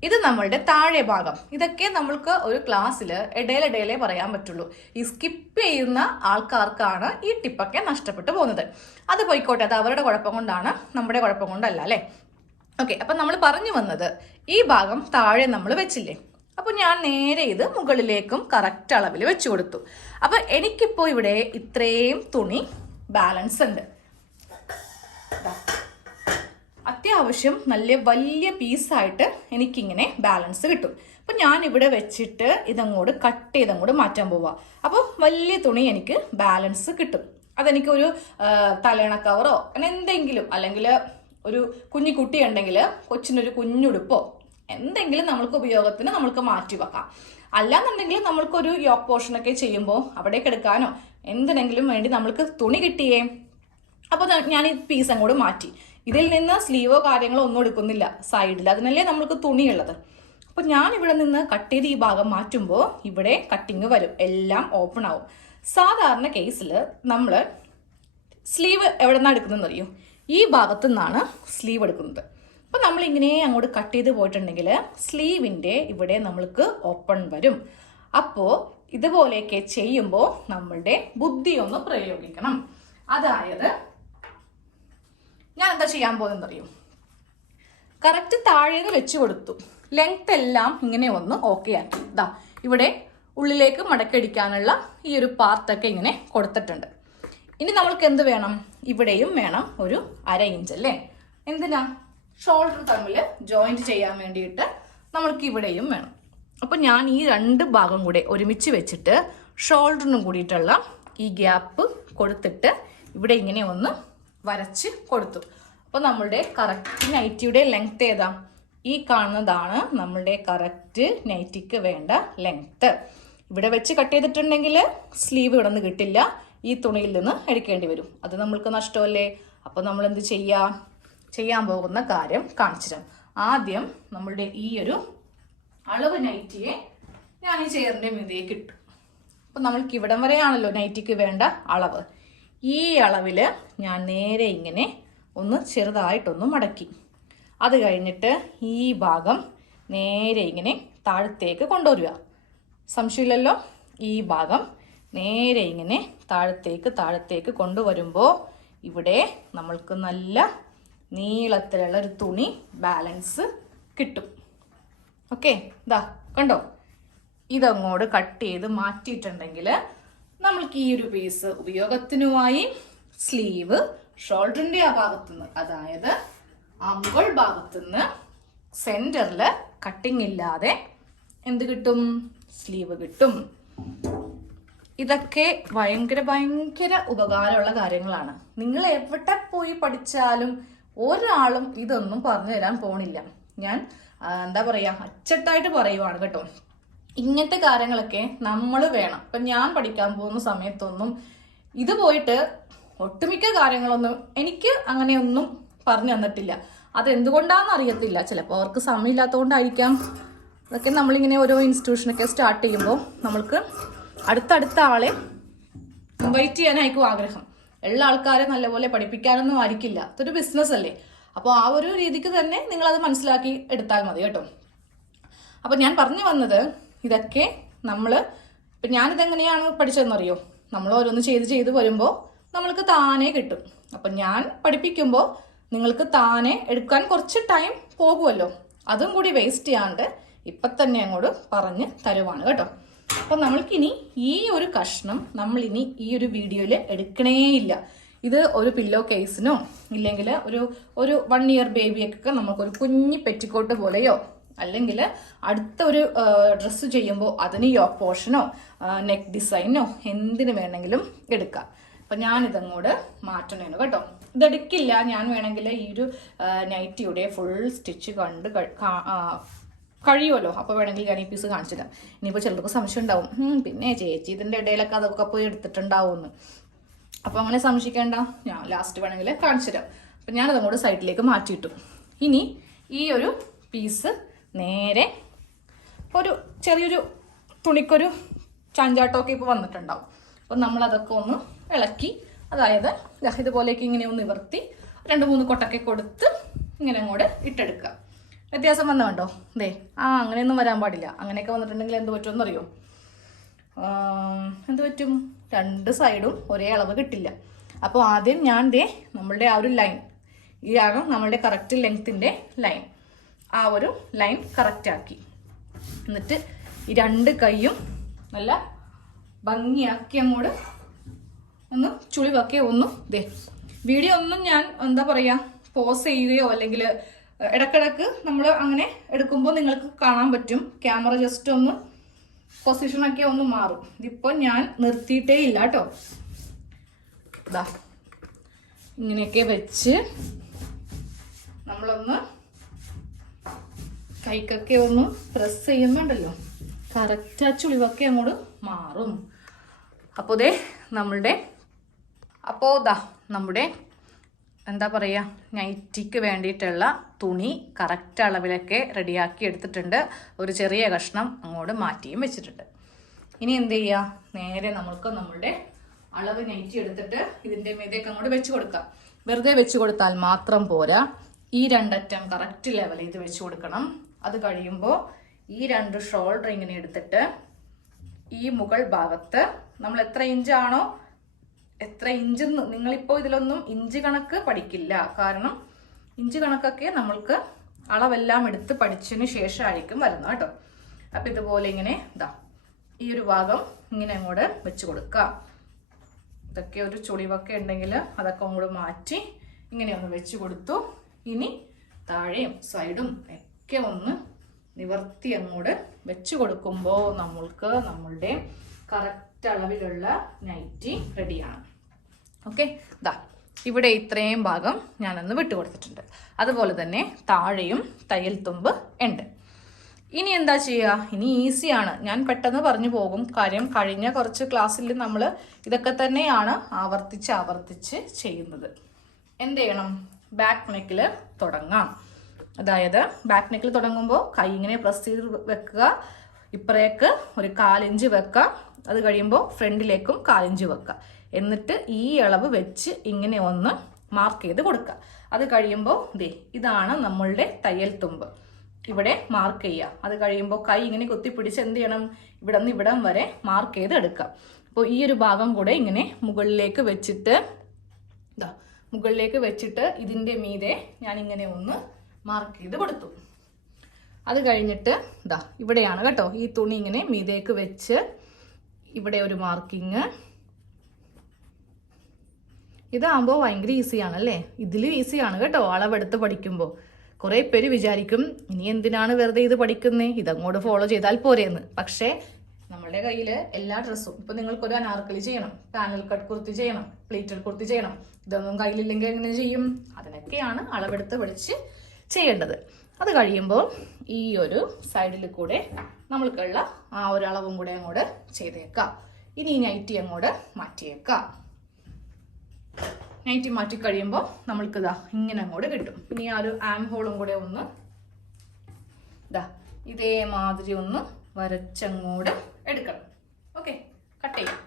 Speaker 1: ഇത് നമ്മളുടെ താഴെ ഭാഗം. ഇതൊക്കെ നമ്മൾക്ക് ഒരു ക്ലാസ്സിൽ ഇടയിലിടയിലേ പറയാൻ പറ്റുള്ളൂ. ഈ സ്കിപ്പ് ചെയ്യുന്ന ആൾക്കാർക്കാണ് ഈ ടിപ്പൊക്കെ നഷ്ടപ്പെട്ടു പോകുന്നത്. അത് പോയിക്കോട്ടെ അത് അവരുടെ കുഴപ്പം കൊണ്ടാണ് നമ്മുടെ കുഴപ്പം കൊണ്ടല്ല അല്ലേ? ഓക്കെ അപ്പം നമ്മൾ പറഞ്ഞു വന്നത് ഈ ഭാഗം താഴെ നമ്മൾ വെച്ചില്ലേ? അപ്പോൾ ഞാൻ നേരെ ഇത് മുകളിലേക്കും കറക്റ്റ് അളവിൽ വെച്ചു കൊടുത്തു. അപ്പോൾ എനിക്കിപ്പോൾ ഇവിടെ ഇത്രയും തുണി ബാലൻസ് ഉണ്ട്. അത്യാവശ്യം നല്ല വലിയ പീസായിട്ട് എനിക്കിങ്ങനെ ബാലൻസ് കിട്ടും. അപ്പം ഞാൻ ഇവിടെ വെച്ചിട്ട് ഇതങ്ങോട്ട് കട്ട് ചെയ്തങ്ങോട്ട് മാറ്റാൻ പോവാം. അപ്പോൾ വലിയ തുണി എനിക്ക് ബാലൻസ് കിട്ടും. അതെനിക്കൊരു തലേണ കവറോ അങ്ങനെ എന്തെങ്കിലും അല്ലെങ്കിൽ ഒരു കുഞ്ഞു കുട്ടി ഉണ്ടെങ്കിൽ കൊച്ചിനൊരു കുഞ്ഞുടുപ്പോ എന്തെങ്കിലും നമ്മൾക്ക് ഉപയോഗത്തിന് നമ്മൾക്ക് മാറ്റി വെക്കാം. അല്ലാന്നുണ്ടെങ്കിൽ നമ്മൾക്കൊരു യോക്ക് പോർഷനൊക്കെ ചെയ്യുമ്പോൾ അവിടേക്ക് എടുക്കാനോ എന്തിനെങ്കിലും വേണ്ടി നമ്മൾക്ക് തുണി കിട്ടിയേ. അപ്പോൾ ഞാൻ ഈ പീസ് അങ്ങോട്ട് മാറ്റി. ഇതിൽ നിന്ന് സ്ലീവോ കാര്യങ്ങളോ ഒന്നും എടുക്കുന്നില്ല. സൈഡിൽ അതിനല്ലേ നമ്മൾക്ക് തുണിയുള്ളത്. അപ്പോൾ ഞാൻ ഇവിടെ നിന്ന് കട്ട് ചെയ്ത് ഈ ഭാഗം മാറ്റുമ്പോൾ ഇവിടെ കട്ടിങ് വരും. എല്ലാം ഓപ്പൺ ആവും. സാധാരണ കേസിൽ നമ്മൾ സ്ലീവ് എവിടെ നിന്നാണ് എടുക്കുന്നതെന്ന് അറിയോ ഈ ഭാഗത്തു നിന്നാണ് സ്ലീവ് എടുക്കുന്നത്. അപ്പോൾ നമ്മൾ ഇങ്ങനെ അങ്ങോട്ട് കട്ട് ചെയ്ത് പോയിട്ടുണ്ടെങ്കിൽ സ്ലീവിന്റെ ഇവിടെ നമ്മൾക്ക് ഓപ്പൺ വരും. അപ്പോൾ ഇതുപോലെയൊക്കെ ചെയ്യുമ്പോൾ നമ്മളുടെ ബുദ്ധി ഒന്ന് പ്രയോഗിക്കണം. അതായത് ഞാൻ എന്താ ചെയ്യാൻ പോകുന്നത് അറിയും കറക്റ്റ് താഴേന്ന് വെച്ച് കൊടുത്തു. ലെങ്ത് എല്ലാം ഇങ്ങനെ ഒന്ന് ഓക്കെ ആക്കി. ഇതാ ഇവിടെ ഉള്ളിലേക്ക് മടക്കടിക്കാനുള്ള ഈ ഒരു പാർട്ടൊക്കെ ഇങ്ങനെ കൊടുത്തിട്ടുണ്ട്. ഇനി നമ്മൾക്ക് എന്ത് വേണം? ഇവിടെയും വേണം ഒരു അര ഇഞ്ച് അല്ലേ? എന്തിനാ? ഷോൾഡർ തമ്മിൽ ജോയിന്റ് ചെയ്യാൻ വേണ്ടിയിട്ട് നമ്മൾക്ക് ഇവിടെയും വേണം. അപ്പം ഞാൻ ഈ രണ്ട് ഭാഗം കൂടെ ഒരുമിച്ച് വെച്ചിട്ട് ഷോൾഡറിനും കൂടിയിട്ടുള്ള ഈ ഗ്യാപ്പ് കൊടുത്തിട്ട് ഇവിടെ ഇങ്ങനെ ഒന്ന് വരച്ച് കൊടുത്തു. അപ്പോൾ നമ്മളുടെ കറക്റ്റ് നൈറ്റിയുടെ ലെങ്ത് ഏതാ? ഈ കാണുന്നതാണ് നമ്മളുടെ കറക്റ്റ് നൈറ്റിക്ക് വേണ്ട ലെങ്ത് ഇവിടെ വെച്ച് കട്ട് ചെയ്തിട്ടുണ്ടെങ്കിൽ സ്ലീവ് ഇവിടെ നിന്ന് കിട്ടില്ല. ഈ തുണിയിൽ നിന്ന് എടുക്കേണ്ടി വരും. അത് നമ്മൾക്ക് നഷ്ടമല്ലേ? അപ്പോൾ നമ്മൾ എന്ത് ചെയ്യാം? ചെയ്യാൻ പോകുന്ന കാര്യം കാണിച്ചിരാം ആദ്യം നമ്മളുടെ ഈ ഒരു അളവ് നൈറ്റിയെ ഞാൻ ഈ ചെയറിന്റെ മീതിയേക്ക് ഇട്ടു. അപ്പം നമ്മൾക്ക് ഇവിടം വരെയാണല്ലോ നൈറ്റിക്ക് വേണ്ട അളവ്. ഈ അളവിൽ ഞാൻ നേരെ ഇങ്ങനെ ഒന്ന് ചെറുതായിട്ടൊന്ന് മടക്കി. അത് കഴിഞ്ഞിട്ട് ഈ ഭാഗം നേരെ ഇങ്ങനെ താഴത്തേക്ക് കൊണ്ടുവരിക. സംശയമില്ലല്ലോ? ഈ ഭാഗം നേരെ ഇങ്ങനെ താഴത്തേക്ക് താഴത്തേക്ക് കൊണ്ടുവരുമ്പോൾ ഇവിടെ നമ്മൾക്ക് നല്ല നീളത്തിലുള്ള ഒരു തുണി ബാലൻസ് കിട്ടും. ഓക്കെ ഇതാ കണ്ടോ? ഇതങ്ങോട്ട് കട്ട് ചെയ്ത് മാറ്റിയിട്ടുണ്ടെങ്കിൽ നമ്മൾക്ക് ഈ ഒരു പീസ് ഉപയോഗത്തിനുമായി സ്ലീവ് ഷോൾഡറിന്റെ ആ ഭാഗത്തുനിന്ന് അതായത് ആ മുകൾ ഭാഗത്തുനിന്ന് സെന്ററിൽ കട്ടിങ് ഇല്ലാതെ എന്ത് കിട്ടും? സ്ലീവ് കിട്ടും. ഇതൊക്കെ ഭയങ്കര ഭയങ്കര ഉപകാരമുള്ള കാര്യങ്ങളാണ്. നിങ്ങൾ എവിടെ പോയി പഠിച്ചാലും ഒരാളും ഇതൊന്നും പറഞ്ഞു തരാൻ പോണില്ല. ഞാൻ എന്താ പറയാ അച്ചട്ടായിട്ട് പറയുവാണ് കേട്ടോ. ഇങ്ങനത്തെ കാര്യങ്ങളൊക്കെ നമ്മൾ വേണം. ഇപ്പൊ ഞാൻ പഠിക്കാൻ പോകുന്ന സമയത്തൊന്നും ഇത് പോയിട്ട് ഒട്ടുമിക്ക കാര്യങ്ങളൊന്നും എനിക്ക് അങ്ങനെയൊന്നും പറഞ്ഞു തന്നിട്ടില്ല. അത് എന്തുകൊണ്ടാണെന്ന് അറിയത്തില്ല. ചിലപ്പോൾ അവർക്ക് സമയമില്ലാത്തതുകൊണ്ടായിരിക്കാം. അതൊക്കെ നമ്മളിങ്ങനെ ഓരോ ഇൻസ്റ്റിറ്റ്യൂഷനൊക്കെ സ്റ്റാർട്ട് ചെയ്യുമ്പോൾ നമ്മൾക്ക് അടുത്തടുത്ത ആളെ ഇൻവൈറ്റ് ചെയ്യാനായിരിക്കും ആഗ്രഹം. എല്ലാ ആൾക്കാരെ നല്ലപോലെ പഠിപ്പിക്കാനൊന്നും ആയിരിക്കില്ല. ഇതൊരു ബിസിനസ് അല്ലേ? അപ്പോൾ ആ ഒരു രീതിക്ക് തന്നെ നിങ്ങൾ അത് മനസ്സിലാക്കി എടുത്താൽ മതി കേട്ടോ. അപ്പോൾ ഞാൻ പറഞ്ഞു വന്നത് ഇതൊക്കെ നമ്മൾ ഇപ്പം ഞാനിതെങ്ങനെയാണ് പഠിച്ചതെന്നറിയോ? നമ്മൾ ഓരോന്ന് ചെയ്ത് ചെയ്ത് വരുമ്പോൾ നമ്മൾക്ക് താനേ കിട്ടും. അപ്പം ഞാൻ പഠിപ്പിക്കുമ്പോൾ നിങ്ങൾക്ക് താനെ എടുക്കാൻ കുറച്ച് ടൈം പോകുമല്ലോ അതും കൂടി വേസ്റ്റ് ചെയ്യാണ്ട് ഇപ്പം തന്നെ അങ്ങോട്ട് പറഞ്ഞ് തരുവാണ് കേട്ടോ. അപ്പം നമ്മൾക്കിനി ഈ ഒരു കഷ്ണം നമ്മളിനി ഈ ഒരു വീഡിയോയിൽ എടുക്കണേ ഇല്ല ഇത് ഒരു പില്ലോ കേസിനോ ഇല്ലെങ്കിൽ ഒരു ഒരു വൺ ഇയർ ബേബിയൊക്കെ നമുക്കൊരു കുഞ്ഞി പെറ്റിക്കോട്ട് പോലെയോ അല്ലെങ്കിൽ അടുത്ത ഒരു ഡ്രസ്സ് ചെയ്യുമ്പോൾ അതിന് യോ പോർഷനോ നെക്ക് ഡിസൈനോ എന്തിന് വേണമെങ്കിലും എടുക്കാം. അപ്പം ഞാനിതങ്ങോട്ട് മാറ്റണേനു കേട്ടോ. ഇതെടുക്കില്ല. ഞാൻ വേണമെങ്കിൽ ഈ ഒരു നൈറ്റിയുടെ ഫുൾ സ്റ്റിച്ച് കണ്ട് കഴിയുമല്ലോ? അപ്പോൾ വേണമെങ്കിൽ ഞാൻ ഈ പീസ് കാണിച്ചില്ല ഇനിയിപ്പോൾ ചിലർക്ക് സംശയം ഉണ്ടാവും പിന്നെ ചേച്ചി ഇതിന്റെ ഇടയിലൊക്കെ അതൊക്കെ പോയി എടുത്തിട്ടുണ്ടാവുമെന്ന്. അപ്പോൾ അങ്ങനെ സംശയിക്കേണ്ട. ഞാൻ ലാസ്റ്റ് വേണമെങ്കിൽ കാണിച്ചുതരാം അപ്പം ഞാനത് അങ്ങോട്ട് സൈഡിലേക്ക് മാറ്റിയിട്ടു. ഇനി ഈ ഒരു പീസ് നേരെ ഒരു ചെറിയൊരു തുണിക്കൊരു ചാഞ്ചാട്ടമൊക്കെ ഇപ്പോൾ വന്നിട്ടുണ്ടാവും. അപ്പം നമ്മളതൊക്കെ ഒന്ന് ഇളക്കി അതായത് ഇതുപോലെയൊക്കെ ഇങ്ങനെ ഒന്ന് നിവർത്തി രണ്ട് മൂന്ന് കൊട്ടൊക്കെ കൊടുത്ത് ഇങ്ങനെ അങ്ങോട്ട് ഇട്ടെടുക്കുക. വ്യത്യാസം വന്ന കണ്ടോ? ദേ ആ അങ്ങനെയൊന്നും വരാൻ പാടില്ല. അങ്ങനെയൊക്കെ വന്നിട്ടുണ്ടെങ്കിൽ എന്ത് പറ്റുമെന്ന് അറിയോ ആം, എന്ത് പറ്റും? രണ്ട് സൈഡും ഒരേ അളവ് കിട്ടില്ല. അപ്പോൾ ആദ്യം ഞാൻ ദേ നമ്മളുടെ ആ ഒരു ലൈൻ ഇതാണ് നമ്മളുടെ കറക്റ്റ് ലെങ്ത്തിന്റെ ലൈൻ ആ ഒരു ലൈൻ കറക്റ്റ് ആക്കി. എന്നിട്ട് ഈ രണ്ട് കൈയും നല്ല ഭംഗിയാക്കി അങ്ങോട്ട് ഒന്ന് ചുളിവൊക്കെ ഒന്നും ദേ. വീഡിയോ ഒന്നും ഞാൻ എന്താ പറയുക പോസ് ചെയ്യുകയോ അല്ലെങ്കിൽ ഇടക്കിടക്ക് നമ്മൾ അങ്ങനെ എടുക്കുമ്പോൾ നിങ്ങൾക്ക് കാണാൻ പറ്റും. ക്യാമറ ജസ്റ്റ് ഒന്ന് പൊസിഷനൊക്കെ ഒന്ന് മാറും. ഇതിപ്പോൾ ഞാൻ നിർത്തിയിട്ടേ ഇല്ല കേട്ടോ ഇതാ ഇങ്ങനെയൊക്കെ വെച്ച് നമ്മളൊന്ന് കൈക്കൊക്കെ ഒന്ന് പ്രസ് ചെയ്യുന്നുണ്ടല്ലോ. കറക്റ്റ് ആ ചുളിവൊക്കെ അങ്ങോട്ട് മാറും. അപ്പോൾ ദേ നമ്മളുടെ അപ്പോൾ ദാ നമ്മുടെ എന്താ പറയുക നൈറ്റിക്ക് വേണ്ടിയിട്ടുള്ള തുണി കറക്റ്റ് അളവിലൊക്കെ റെഡിയാക്കി എടുത്തിട്ടുണ്ട്. ഒരു ചെറിയ കഷ്ണം അങ്ങോട്ട് മാറ്റിയും വെച്ചിട്ടുണ്ട്. ഇനി എന്ത് ചെയ്യുക നേരെ നമ്മൾക്ക് നമ്മളുടെ അളവ് നൈറ്റി എടുത്തിട്ട് ഇതിന്റെ മീതേക്ക് അങ്ങോട്ട് വെച്ച് കൊടുക്കാം. വെറുതെ വെച്ച് കൊടുത്താൽ മാത്രം പോരാ. ഈ രണ്ടറ്റം കറക്റ്റ് ലെവൽ ഇത് വെച്ച് കൊടുക്കണം. അത് കഴിയുമ്പോൾ ഈ രണ്ട് ഷോൾഡർ ഇങ്ങനെ എടുത്തിട്ട് ഈ മുകൾ ഭാഗത്ത് നമ്മൾ എത്ര ഇഞ്ചാണോ എത്ര ഇഞ്ച് നിങ്ങളിപ്പോൾ ഇതിലൊന്നും ഇഞ്ച് കണക്ക് പഠിക്കില്ല. കാരണം ഇഞ്ച് കണക്കൊക്കെ നമ്മൾക്ക് അളവെല്ലാം എടുത്ത് പഠിച്ചതിന് ശേഷമായിരിക്കും വരുന്നത് കേട്ടോ. അപ്പം ഇതുപോലെ ഇങ്ങനെ ഇതാ ഈ ഒരു ഭാഗം ഇങ്ങനെ അങ്ങോട്ട് വെച്ച് കൊടുക്കുക ഇതൊക്കെ ഒരു ചുളിവൊക്കെ ഉണ്ടെങ്കിൽ അതൊക്കെ അങ്ങോട്ട് മാറ്റി ഇങ്ങനെ ഒന്ന് വെച്ച് കൊടുത്തു. ഇനി താഴെയും സൈഡും ഒക്കെ ഒന്ന് നിവർത്തി അങ്ങോട്ട് വെച്ച് കൊടുക്കുമ്പോൾ നമ്മൾക്ക് നമ്മളുടെ കറക്റ്റ് അളവിലുള്ള നൈറ്റി റെഡിയാണ് ഓക്കെ? ദാ ഇവിടെ ഇത്രയും ഭാഗം ഞാനൊന്ന് വിട്ടുകൊടുത്തിട്ടുണ്ട്. അതുപോലെ തന്നെ താഴെയും തയ്യൽ തുമ്പ് ഉണ്ട്. ഇനി എന്താ ചെയ്യുക ഇനി ഈസിയാണ് ഞാൻ പെട്ടെന്ന് പറഞ്ഞു പോകും കാര്യം. കഴിഞ്ഞ കുറച്ച് ക്ലാസ്സിൽ നമ്മൾ ഇതൊക്കെ തന്നെയാണ് ആവർത്തിച്ച് ആവർത്തിച്ച് ചെയ്യുന്നത്. എന്ത് ചെയ്യണം? ബാക്ക് നെക്കിൽ തുടങ്ങാം. അതായത് ബാക്ക് നെക്കിൽ തുടങ്ങുമ്പോൾ കൈ ഇങ്ങനെ പ്രസ് ചെയ്ത് വെക്കുക. ഇപ്പറേക്ക് ഒരു കാലിഞ്ച് വെക്കുക. അത് കഴിയുമ്പോൾ ഫ്രണ്ടിലേക്കും കാലിഞ്ച് വെക്കുക. എന്നിട്ട് ഈ അളവ് വെച്ച് ഇങ്ങനെ ഒന്ന് മാർക്ക് ചെയ്ത് കൊടുക്കുക. അത് കഴിയുമ്പോൾ ദേ ഇതാണ് നമ്മളുടെ തയ്യൽ തുമ്പ്. ഇവിടെ മാർക്ക് ചെയ്യുക. അത് കഴിയുമ്പോൾ കൈ ഇങ്ങനെ കുത്തിപ്പിടിച്ച് എന്ത് ചെയ്യണം? ഇവിടെ നിന്ന് ഇവിടം വരെ മാർക്ക് ചെയ്ത് എടുക്കുക. അപ്പോൾ ഈ ഒരു ഭാഗം കൂടെ ഇങ്ങനെ മുകളിലേക്ക് വെച്ചിട്ട് ഇതാ മുകളിലേക്ക് വെച്ചിട്ട് ഇതിന്റെ മീതെ ഞാൻ ഇങ്ങനെ ഒന്ന് മാർക്ക് ചെയ്ത് കൊടുത്തു. അത് കഴിഞ്ഞിട്ട് ഇതാ ഇവിടെയാണ് കേട്ടോ ഈ തുണി ഇങ്ങനെ മീതേക്ക് വെച്ച് ഇവിടെ ഒരു മാർക്കിങ് ഇതാകുമ്പോൾ ഭയങ്കര ഈസിയാണ് അല്ലേ ഇതിലും ഈസിയാണ് കേട്ടോ അളവെടുത്ത് പഠിക്കുമ്പോൾ കുറേ പേര് വിചാരിക്കും ഇനി എന്തിനാണ് വെറുതെ ഇത് പഠിക്കുന്നത് ഇതങ്ങോട്ട് ഫോളോ ചെയ്താൽ പോരെയെന്ന് പക്ഷേ നമ്മുടെ കയ്യിൽ എല്ലാ ഡ്രസ്സും ഇപ്പം നിങ്ങൾക്കൊരു അനാർക്കലി ചെയ്യണം പാനൽ കട്ട് കുർത്തി ചെയ്യണം പ്ലേറ്റഡ് കുർത്തി ചെയ്യണം ഇതൊന്നും കയ്യിലില്ലെങ്കിൽ എങ്ങനെ ചെയ്യും? അതിനൊക്കെയാണ് അളവെടുത്ത് പഠിച്ച് ചെയ്യേണ്ടത്. അത് കഴിയുമ്പോൾ ഈ ഒരു സൈഡിൽ കൂടെ നമ്മൾക്കുള്ള ആ ഒരു അളവും കൂടെ അങ്ങോട്ട് ചെയ്തേക്കാം. ഇനി ഈ നൈറ്റി അങ്ങോട്ട് മാറ്റിയേക്കാം. നൈറ്റി മാറ്റി കഴിയുമ്പോൾ നമ്മൾക്ക് ഇതാ ഇങ്ങനെ അങ്ങോട്ട് കിട്ടും. ഇനി ആ ഒരു ആം ഹോളും കൂടെ ഒന്ന് ഇതാ ഇതേമാതിരി ഒന്ന് വരച്ചങ്ങോട്ട് എടുക്കണം. ഓക്കെ കട്ട് ചെയ്യാം.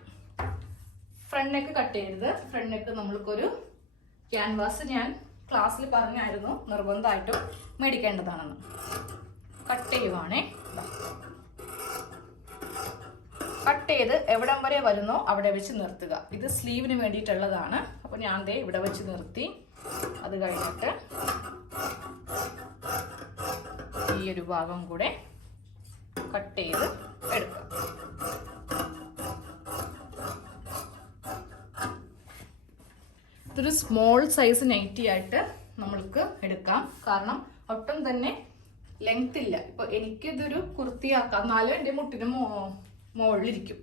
Speaker 1: ഫ്രണ്ട് നെക്ക് കട്ട് ചെയ്യരുത്. ഫ്രണ്ട് നെക്ക് നമ്മൾക്കൊരു ക്യാൻവാസ് ഞാൻ ക്ലാസ്സിൽ പറഞ്ഞായിരുന്നു നിർബന്ധമായിട്ടും മേടിക്കേണ്ടതാണെന്ന്. കട്ട് ചെയ്യുവാണേ. കട്ട് ചെയ്ത് എവിടം വരെ വരുന്നോ അവിടെ വെച്ച് നിർത്തുക. ഇത് സ്ലീവിന് വേണ്ടിയിട്ടുള്ളതാണ്. അപ്പോൾ ഞാൻ ദേ ഇവിടെ വെച്ച് നിർത്തി. അത് കഴിഞ്ഞിട്ട് ഈ ഒരു ഭാഗം കൂടെ കട്ട് ചെയ്ത് എടുക്കുക. ഇതൊരു സ്മോൾ സൈസ് നൈറ്റി ആയിട്ട് നമ്മൾക്ക് എടുക്കാം. കാരണം ഒട്ടും തന്നെ ലെങ്ത് ഇല്ല. ഇപ്പൊ എനിക്കിതൊരു കുർത്തിയാക്കാം. എന്നാലും എന്റെ മുട്ടിന് മുകളിലിരിക്കും.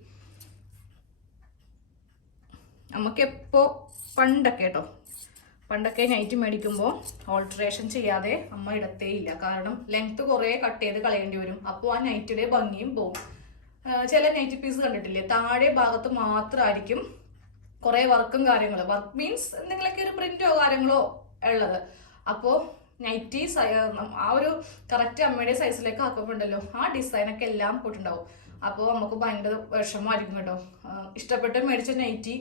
Speaker 1: നമുക്കെപ്പോൾ പണ്ടൊക്കെ കേട്ടോ പണ്ടൊക്കെ നൈറ്റ് മേടിക്കുമ്പോൾ ഓൾട്ടറേഷൻ ചെയ്യാതെ അമ്മ ഇടത്തേ ഇല്ല. കാരണം ലെങ്ത് കുറേ കട്ട് ചെയ്ത് കളയേണ്ടി വരും. അപ്പോൾ ആ നൈറ്റിയുടെ ഭംഗിയും പോകും ചില നൈറ്റ് പീസ് കണ്ടിട്ടില്ലേ? താഴെ ഭാഗത്ത് മാത്രമായിരിക്കും കുറേ വർക്കും കാര്യങ്ങളും. വർക്ക് മീൻസ് എന്തെങ്കിലുമൊക്കെ ഒരു പ്രിന്റോ കാര്യങ്ങളോ ഉള്ളത്. അപ്പോൾ നൈറ്റി ആ ഒരു കറക്റ്റ് അമ്മയുടെ സൈസിലേക്ക് ആക്കുമ്പോണ്ടല്ലോ ആ ഡിസൈനൊക്കെ എല്ലാം പോയിട്ടുണ്ടാവും. അപ്പോൾ നമുക്ക് ഭയങ്കര വിഷമമായിരിക്കും കേട്ടോ. ഇഷ്ടപ്പെട്ട് മേടിച്ച നൈറ്റി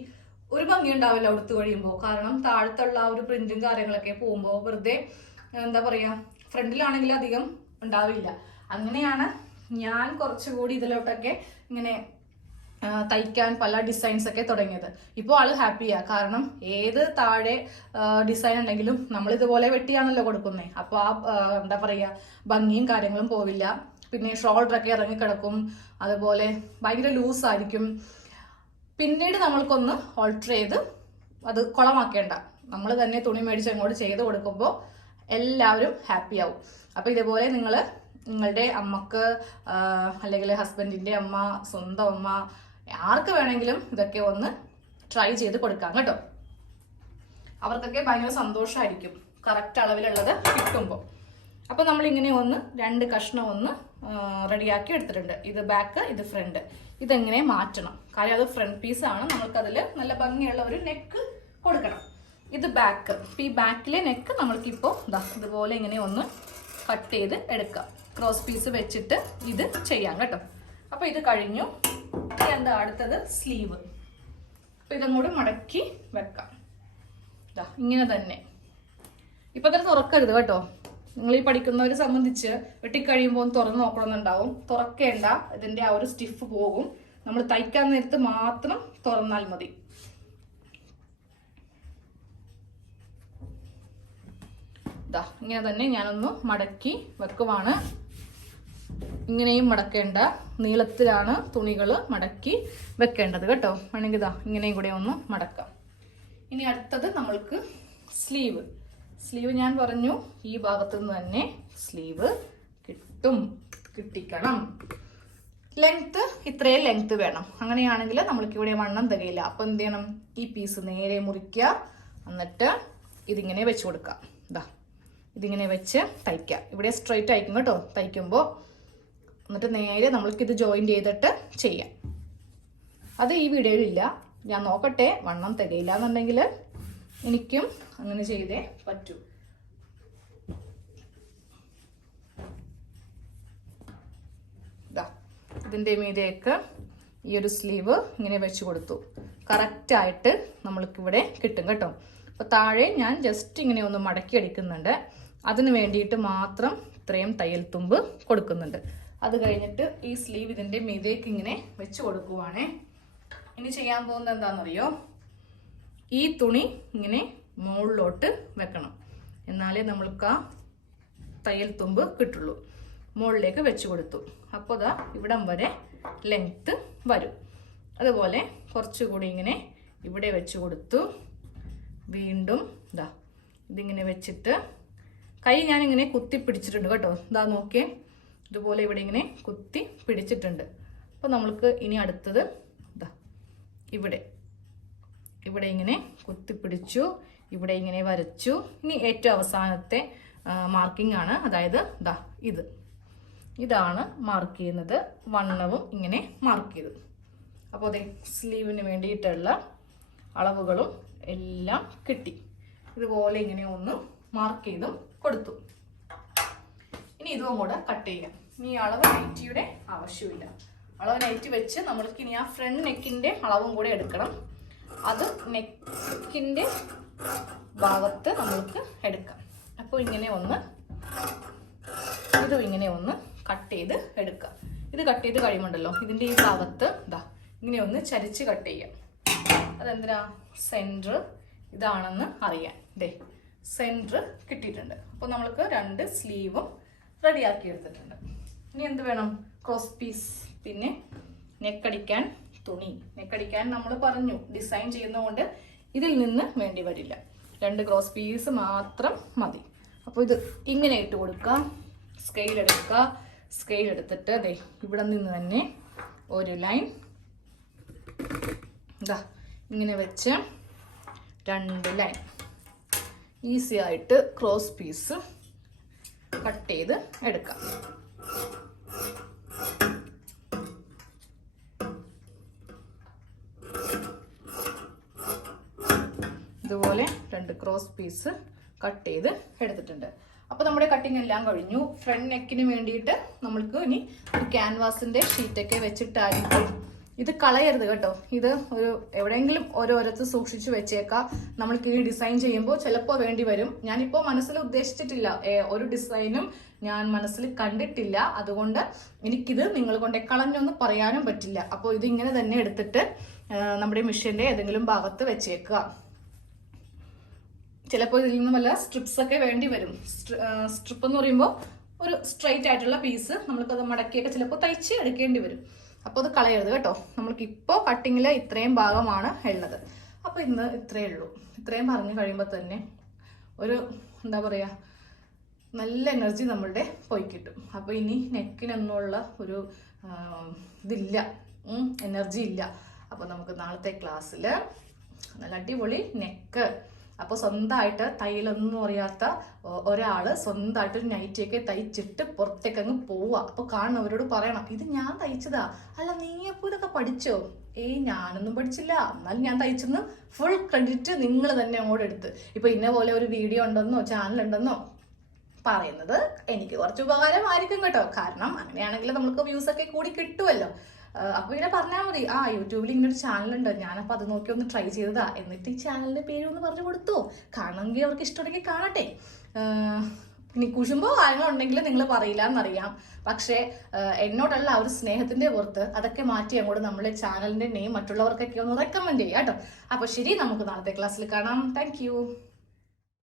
Speaker 1: ഒരു ഭംഗി ഉണ്ടാവില്ല ഉടുത്ത് കഴിയുമ്പോൾ കാരണം താഴത്തുള്ള ആ ഒരു പ്രിന്റും കാര്യങ്ങളൊക്കെ പോകുമ്പോൾ വെറുതെ എന്താ പറയാ ഫ്രണ്ടിലാണെങ്കിൽ അധികം ഉണ്ടാവില്ല. അങ്ങനെയാണ് ഞാൻ കുറച്ചുകൂടി ഇതിലോട്ടൊക്കെ ഇങ്ങനെ തയ്ക്കാൻ പല ഡിസൈൻസ് ഒക്കെ തുടങ്ങിയത്. ഇപ്പോൾ ആൾ ഹാപ്പിയാ. കാരണം ഏത് താഴെ ഡിസൈൻ ഉണ്ടെങ്കിലും നമ്മൾ ഇതുപോലെ വെട്ടിയാണല്ലോ കൊടുക്കുന്നത് അപ്പോൾ ആ എന്താ പറയാ ഭംഗിയും കാര്യങ്ങളും പോവില്ല. പിന്നെ ഷോൾഡർ ഒക്കെ ഇറങ്ങിക്കിടക്കും. അതുപോലെ ഭയങ്കര ലൂസ് ആയിരിക്കും പിന്നീട് നമ്മൾക്കൊന്ന് ഓൾട്ടർ ചെയ്ത് അത് കുളമാക്കേണ്ട. നമ്മൾ തന്നെ തുണി മേടിച്ച് അങ്ങോട്ട് ചെയ്ത് കൊടുക്കുമ്പോൾ എല്ലാവരും ഹാപ്പി ആവും. അപ്പോൾ ഇതുപോലെ നിങ്ങൾ നിങ്ങളുടെ അമ്മയ്ക്ക് അല്ലെങ്കിൽ ഹസ്ബൻഡിന്റെ അമ്മ സ്വന്തം അമ്മ ആർക്ക് വേണമെങ്കിലും ഇതൊക്കെ ഒന്ന് ട്രൈ ചെയ്ത് കൊടുക്കാം കേട്ടോ. അവർക്കൊക്കെ ഭയങ്കര സന്തോഷമായിരിക്കും കറക്റ്റ് അളവിലുള്ളത് കിട്ടുമ്പോൾ അപ്പോൾ നമ്മളിങ്ങനെ ഒന്ന് രണ്ട് കഷ്ണം ഒന്ന് റെഡിയാക്കി എടുത്തിട്ടുണ്ട്. ഇത് ബാക്ക് ഇത് ഫ്രണ്ട് ഇതെങ്ങനെ മാറ്റണം? കാര്യം അത് ഫ്രണ്ട് പീസാണ് നമ്മൾക്കതിൽ നല്ല ഭംഗിയുള്ള ഒരു നെക്ക് കൊടുക്കണം. ഇത് ബാക്ക് ഈ ബാക്കിലെ നെക്ക് നമ്മൾക്കിപ്പോൾ ഇതാ ഇതുപോലെ ഇങ്ങനെ ഒന്ന് കട്ട് ചെയ്ത് എടുക്കാം. ക്രോസ് പീസ് വെച്ചിട്ട് ഇത് ചെയ്യാം കേട്ടോ. അപ്പോൾ ഇത് കഴിഞ്ഞു. എന്താ അടുത്തത്? സ്ലീവ് അപ്പോൾ ഇതും മടക്കി വെക്കാം. ഇങ്ങനെ തന്നെ. ഇപ്പൊ തന്നെ തുറക്കരുത് കേട്ടോ. നിങ്ങൾ ഈ പഠിക്കുന്നവരെ സംബന്ധിച്ച് വെട്ടിക്കഴിയുമ്പോൾ തുറന്ന് നോക്കണമെന്നുണ്ടാവും. തുറക്കേണ്ട ഇതിന്റെ ആ ഒരു സ്റ്റിഫ് പോകും. നമ്മൾ തയ്ക്കാൻ നേരത്ത് മാത്രം തുറന്നാൽ മതി. ഇതാ ഇങ്ങനെ തന്നെ ഞാനൊന്ന് മടക്കി വെക്കുവാണ്. ഇങ്ങനെയും മടക്കേണ്ട നീളത്തിലാണ് തുണികൾ മടക്കി വെക്കേണ്ടത് കേട്ടോ. വേണമെങ്കിൽ ഇതാ ഇങ്ങനെയും കൂടെ ഒന്ന് മടക്കാം. ഇനി അടുത്തത് നമ്മൾക്ക് സ്ലീവ് സ്ലീവ് ഞാൻ പറഞ്ഞു. ഈ ഭാഗത്തു നിന്ന് തന്നെ സ്ലീവ് കിട്ടും കിട്ടിക്കണം. ലെങ്ത് ഇത്രയും ലെങ്ത് വേണം. അങ്ങനെയാണെങ്കിൽ നമ്മൾക്ക് ഇവിടെ വണ്ണം തികയില്ല. അപ്പൊ എന്ത് ചെയ്യണം? ഈ പീസ് നേരെ മുറിക്കുക. എന്നിട്ട് ഇതിങ്ങനെ വെച്ച് കൊടുക്കുക. ഇതാ ഇതിങ്ങനെ വെച്ച് തയ്ക്കുക. ഇവിടെ സ്ട്രൈറ്റ് അയക്കും കേട്ടോ തയ്ക്കുമ്പോൾ എന്നിട്ട് നേരെ നമ്മൾക്ക് ഇത് ജോയിൻ ചെയ്തിട്ട് ചെയ്യാം. അത് ഈ വീഡിയോയിലില്ല ഞാൻ നോക്കട്ടെ വണ്ണം തികയില്ല എന്നുണ്ടെങ്കിൽ എനിക്കും അങ്ങനെ ചെയ്തേ പറ്റൂ. ഇതിന്റെ മീതേക്ക് ഈ ഒരു സ്ലീവ് ഇങ്ങനെ വെച്ച് കൊടുത്തു. കറക്റ്റായിട്ട് നമ്മൾക്കിവിടെ കിട്ടും കേട്ടോ. അപ്പോൾ താഴെ ഞാൻ ജസ്റ്റ് ഇങ്ങനെ ഒന്ന് മടക്കി അടിക്കുന്നുണ്ട്. അതിന് വേണ്ടിയിട്ട് മാത്രം ഇത്രയും തയ്യൽ തുമ്പ് കൊടുക്കുന്നുണ്ട്. അത് കഴിഞ്ഞിട്ട് ഈ സ്ലീവ് ഇതിന്റെ മീതേക്ക് ഇങ്ങനെ വെച്ച് കൊടുക്കുവാണേ. ഇനി ചെയ്യാൻ പോകുന്നത് എന്താണെന്നറിയോ? ഈ തുണി ഇങ്ങനെ മുകളിലോട്ട് വെക്കണം. എന്നാലേ നമ്മൾക്ക് ആ തയ്യൽ തുമ്പ് കിട്ടുള്ളൂ. മുകളിലേക്ക് വെച്ച് കൊടുത്തു. അപ്പോൾ ദാ ഇവിടം വരെ ലെങ്ത്ത് വരും. അതുപോലെ കുറച്ചുകൂടി ഇങ്ങനെ ഇവിടെ വെച്ച് കൊടുത്തു. വീണ്ടും ഇതാ ഇതിങ്ങനെ വെച്ചിട്ട് കൈ ഞാനിങ്ങനെ കുത്തി പിടിച്ചിട്ടുണ്ട് കേട്ടോ. ഇതാ നോക്കിയേ. ഇതുപോലെ ഇവിടെ ഇങ്ങനെ കുത്തി പിടിച്ചിട്ടുണ്ട്. അപ്പോൾ നമ്മൾക്ക് ഇനി അടുത്തത് ഇതാ ഇവിടെ. ഇവിടെ ഇങ്ങനെ കുത്തിപ്പിടിച്ചു ഇവിടെ ഇങ്ങനെ വരച്ചു. ഇനി ഏറ്റവും അവസാനത്തെ മാർക്കിംഗ് ആണ്. അതായത് ദാ ഇത്. ഇതാണ് മാർക്ക് ചെയ്യുന്നത്. വണ്ണവും ഇങ്ങനെ മാർക്ക് ചെയ്തു. അപ്പോൾ അതെ സ്ലീവിന് വേണ്ടിയിട്ടുള്ള അളവുകളും എല്ലാം കിട്ടി. ഇതുപോലെ ഇങ്ങനെ ഒന്ന് മാർക്ക് ചെയ്തും കൊടുത്തു. ഇനി ഇതും കൂടെ കട്ട് ചെയ്യാം. ഇനി അളവ് നൈറ്റിയുടെ ആവശ്യമില്ല. അളവ് നൈറ്റി വെച്ച് നമ്മൾക്ക് ഇനി ആ ഫ്രണ്ട് നെക്കിന്റെ അളവും കൂടെ എടുക്കണം. അത് നെക്കിന്റെ ഭാഗത്ത് നമ്മൾക്ക് എടുക്കാം. അപ്പോൾ ഇങ്ങനെ ഒന്ന് ഇതും ഇങ്ങനെ ഒന്ന് കട്ട് ചെയ്ത് എടുക്കാം. ഇത് കട്ട് ചെയ്ത് കഴിയുമുണ്ടല്ലോ ഇതിന്റെ ഈ ഭാഗത്ത് ഇതാ ഇങ്ങനെ ഒന്ന് ചരിച്ച് കട്ട് ചെയ്യാം. അതെന്തിനാ? സെന്റർ ഇതാണെന്ന് അറിയാൻ. ദേ സെന്റർ കിട്ടിയിട്ടുണ്ട്. അപ്പോൾ നമ്മൾക്ക് രണ്ട് സ്ലീവും റെഡിയാക്കി എടുത്തിട്ടുണ്ട്. ഇനി എന്ത് വേണം? ക്രോസ് പീസ് പിന്നെ നെക്കടിക്കാൻ തുണി. നെക്കടിക്കാൻ നമ്മൾ പറഞ്ഞു. ഡിസൈൻ ചെയ്യുന്നതുകൊണ്ട് ഇതിൽ നിന്ന് വേണ്ടി വരില്ല. രണ്ട് ക്രോസ് പീസ് മാത്രം മതി. അപ്പോൾ ഇത് ഇങ്ങനെ ഇട്ട് കൊടുക്കുക. സ്കെയിൽ എടുക്കുക. സ്കെയിൽ എടുത്തിട്ട് അതെ ഇവിടെ നിന്ന് തന്നെ ഒരു ലൈൻ ഇതാ ഇങ്ങനെ വെച്ച് രണ്ട് ലൈൻ ഈസി ആയിട്ട് ക്രോസ് പീസ് കട്ട് ചെയ്ത് എടുക്കാം. ഇതുപോലെ രണ്ട് ക്രോസ് പീസ് കട്ട് ചെയ്ത് എടുത്തിട്ടുണ്ട്. അപ്പോൾ നമ്മുടെ കട്ടിങ് എല്ലാം കഴിഞ്ഞു. ഫ്രണ്ട് നെക്കിന് വേണ്ടിയിട്ട് നമ്മൾക്ക് ഇനി ഒരു ക്യാൻവാസിന്റെ ഷീറ്റൊക്കെ വെച്ചിട്ടായിരിക്കും. ഇത് കളയരുത് കേട്ടോ. ഇത് ഒരു എവിടെയെങ്കിലും ഓരോരത്ത് സൂക്ഷിച്ചു വെച്ചേക്കാം. നമ്മൾക്ക് ഈ ഡിസൈൻ ചെയ്യുമ്പോൾ ചിലപ്പോൾ വേണ്ടി വരും. ഞാനിപ്പോൾ മനസ്സിൽ ഉദ്ദേശിച്ചിട്ടില്ല. ഒരു ഡിസൈനും ഞാൻ മനസ്സിൽ കണ്ടിട്ടില്ല. അതുകൊണ്ട് എനിക്കിത് നിങ്ങൾ കൊണ്ട് കളഞ്ഞൊന്നും പറയാനും പറ്റില്ല. അപ്പോൾ ഇത് ഇങ്ങനെ തന്നെ എടുത്തിട്ട് നമ്മുടെ മിഷീന്റെ ഏതെങ്കിലും ഭാഗത്ത് വെച്ചേക്കുക. ചിലപ്പോൾ ഇതിൽ നിന്നും വല്ല സ്ട്രിപ്സ് ഒക്കെ വേണ്ടി വരും. സ്ട്രിപ്പ് എന്ന് പറയുമ്പോൾ ഒരു സ്ട്രൈറ്റ് ആയിട്ടുള്ള പീസ് നമ്മൾക്കത് മടക്കിയൊക്കെ ചിലപ്പോൾ തയ്ച്ച് എടുക്കേണ്ടി വരും. അപ്പോൾ അത് കളയരുത് കേട്ടോ. നമ്മൾക്ക് ഇപ്പോൾ കട്ടിങ്ങിൽ ഇത്രയും ഭാഗമാണ് ഉള്ളത് അപ്പോൾ ഇന്ന് ഇത്രയേ ഉള്ളൂ. ഇത്രയും പറഞ്ഞു കഴിയുമ്പോൾ തന്നെ ഒരു എന്താ പറയുക നല്ല എനർജി നമ്മളുടെ പോയി കിട്ടും. അപ്പോൾ ഇനി നെക്കിനൊന്നുള്ള ഒരു ഇതില്ല. എനർജി ഇല്ല. അപ്പോൾ നമുക്ക് നാളത്തെ ക്ലാസ്സിൽ നല്ല അടിപൊളി നെക്ക് അപ്പോൾ സ്വന്തമായിട്ട് തയ്യലൊന്നും അറിയാത്ത ഒരാൾ സ്വന്തമായിട്ട് ഒരു നൈറ്റിയൊക്കെ തയ്ച്ചിട്ട് പുറത്തേക്ക് അങ്ങ് പോവുക അപ്പോൾ കാണുന്നവരോട് പറയണം ഇത് ഞാൻ തയ്ച്ചതാ. അല്ല നീ അപ്പോൾ ഇതൊക്കെ പഠിച്ചോ? ഏയ് ഞാനൊന്നും പഠിച്ചില്ല. എന്നാലും ഞാൻ തയ്ച്ചെന്ന് ഫുൾ ക്രെഡിറ്റ് നിങ്ങൾ തന്നെ അങ്ങോട്ട് എടുത്ത്. ഇപ്പൊ ഇന്ന പോലെ ഒരു വീഡിയോ ഉണ്ടെന്നോ ചാനൽ ഉണ്ടെന്നോ പറയുന്നത് എനിക്ക് കുറച്ച് ഉപകാരമായിരിക്കും കേട്ടോ. കാരണം അങ്ങനെയാണെങ്കിൽ നമുക്ക് വ്യൂസ് ഒക്കെ കൂടി കിട്ടുമല്ലോ ആഹ് അപ്പൊ ഇങ്ങനെ പറഞ്ഞാൽ മതി. ആ യൂട്യൂബിൽ ഇങ്ങനെ ഒരു ചാനലുണ്ട്. ഞാനപ്പോൾ അത് നോക്കി ഒന്ന് ട്രൈ ചെയ്തതാ. എന്നിട്ട് ഈ ചാനലിന്റെ പേര് ഒന്ന് പറഞ്ഞു കൊടുത്തു. കാണണമെങ്കിൽ അവർക്ക് ഇഷ്ടമുണ്ടെങ്കിൽ കാണട്ടെ. ഇനി കുശുമ്പോ കാര്യങ്ങളുണ്ടെങ്കിൽ നിങ്ങൾ പറയില്ല എന്നറിയാം. പക്ഷേ എന്നോടുള്ള ആ ഒരു സ്നേഹത്തിന്റെ പുറത്ത് അതൊക്കെ മാറ്റി അങ്ങോട്ട് നമ്മുടെ ചാനലിന്റെ നെയിം മറ്റുള്ളവർക്കൊക്കെ ഒന്ന് റെക്കമെൻഡ് ചെയ്യാം കേട്ടോ. അപ്പൊ ശരി നമുക്ക് നാളത്തെ ക്ലാസ്സിൽ കാണാം. താങ്ക്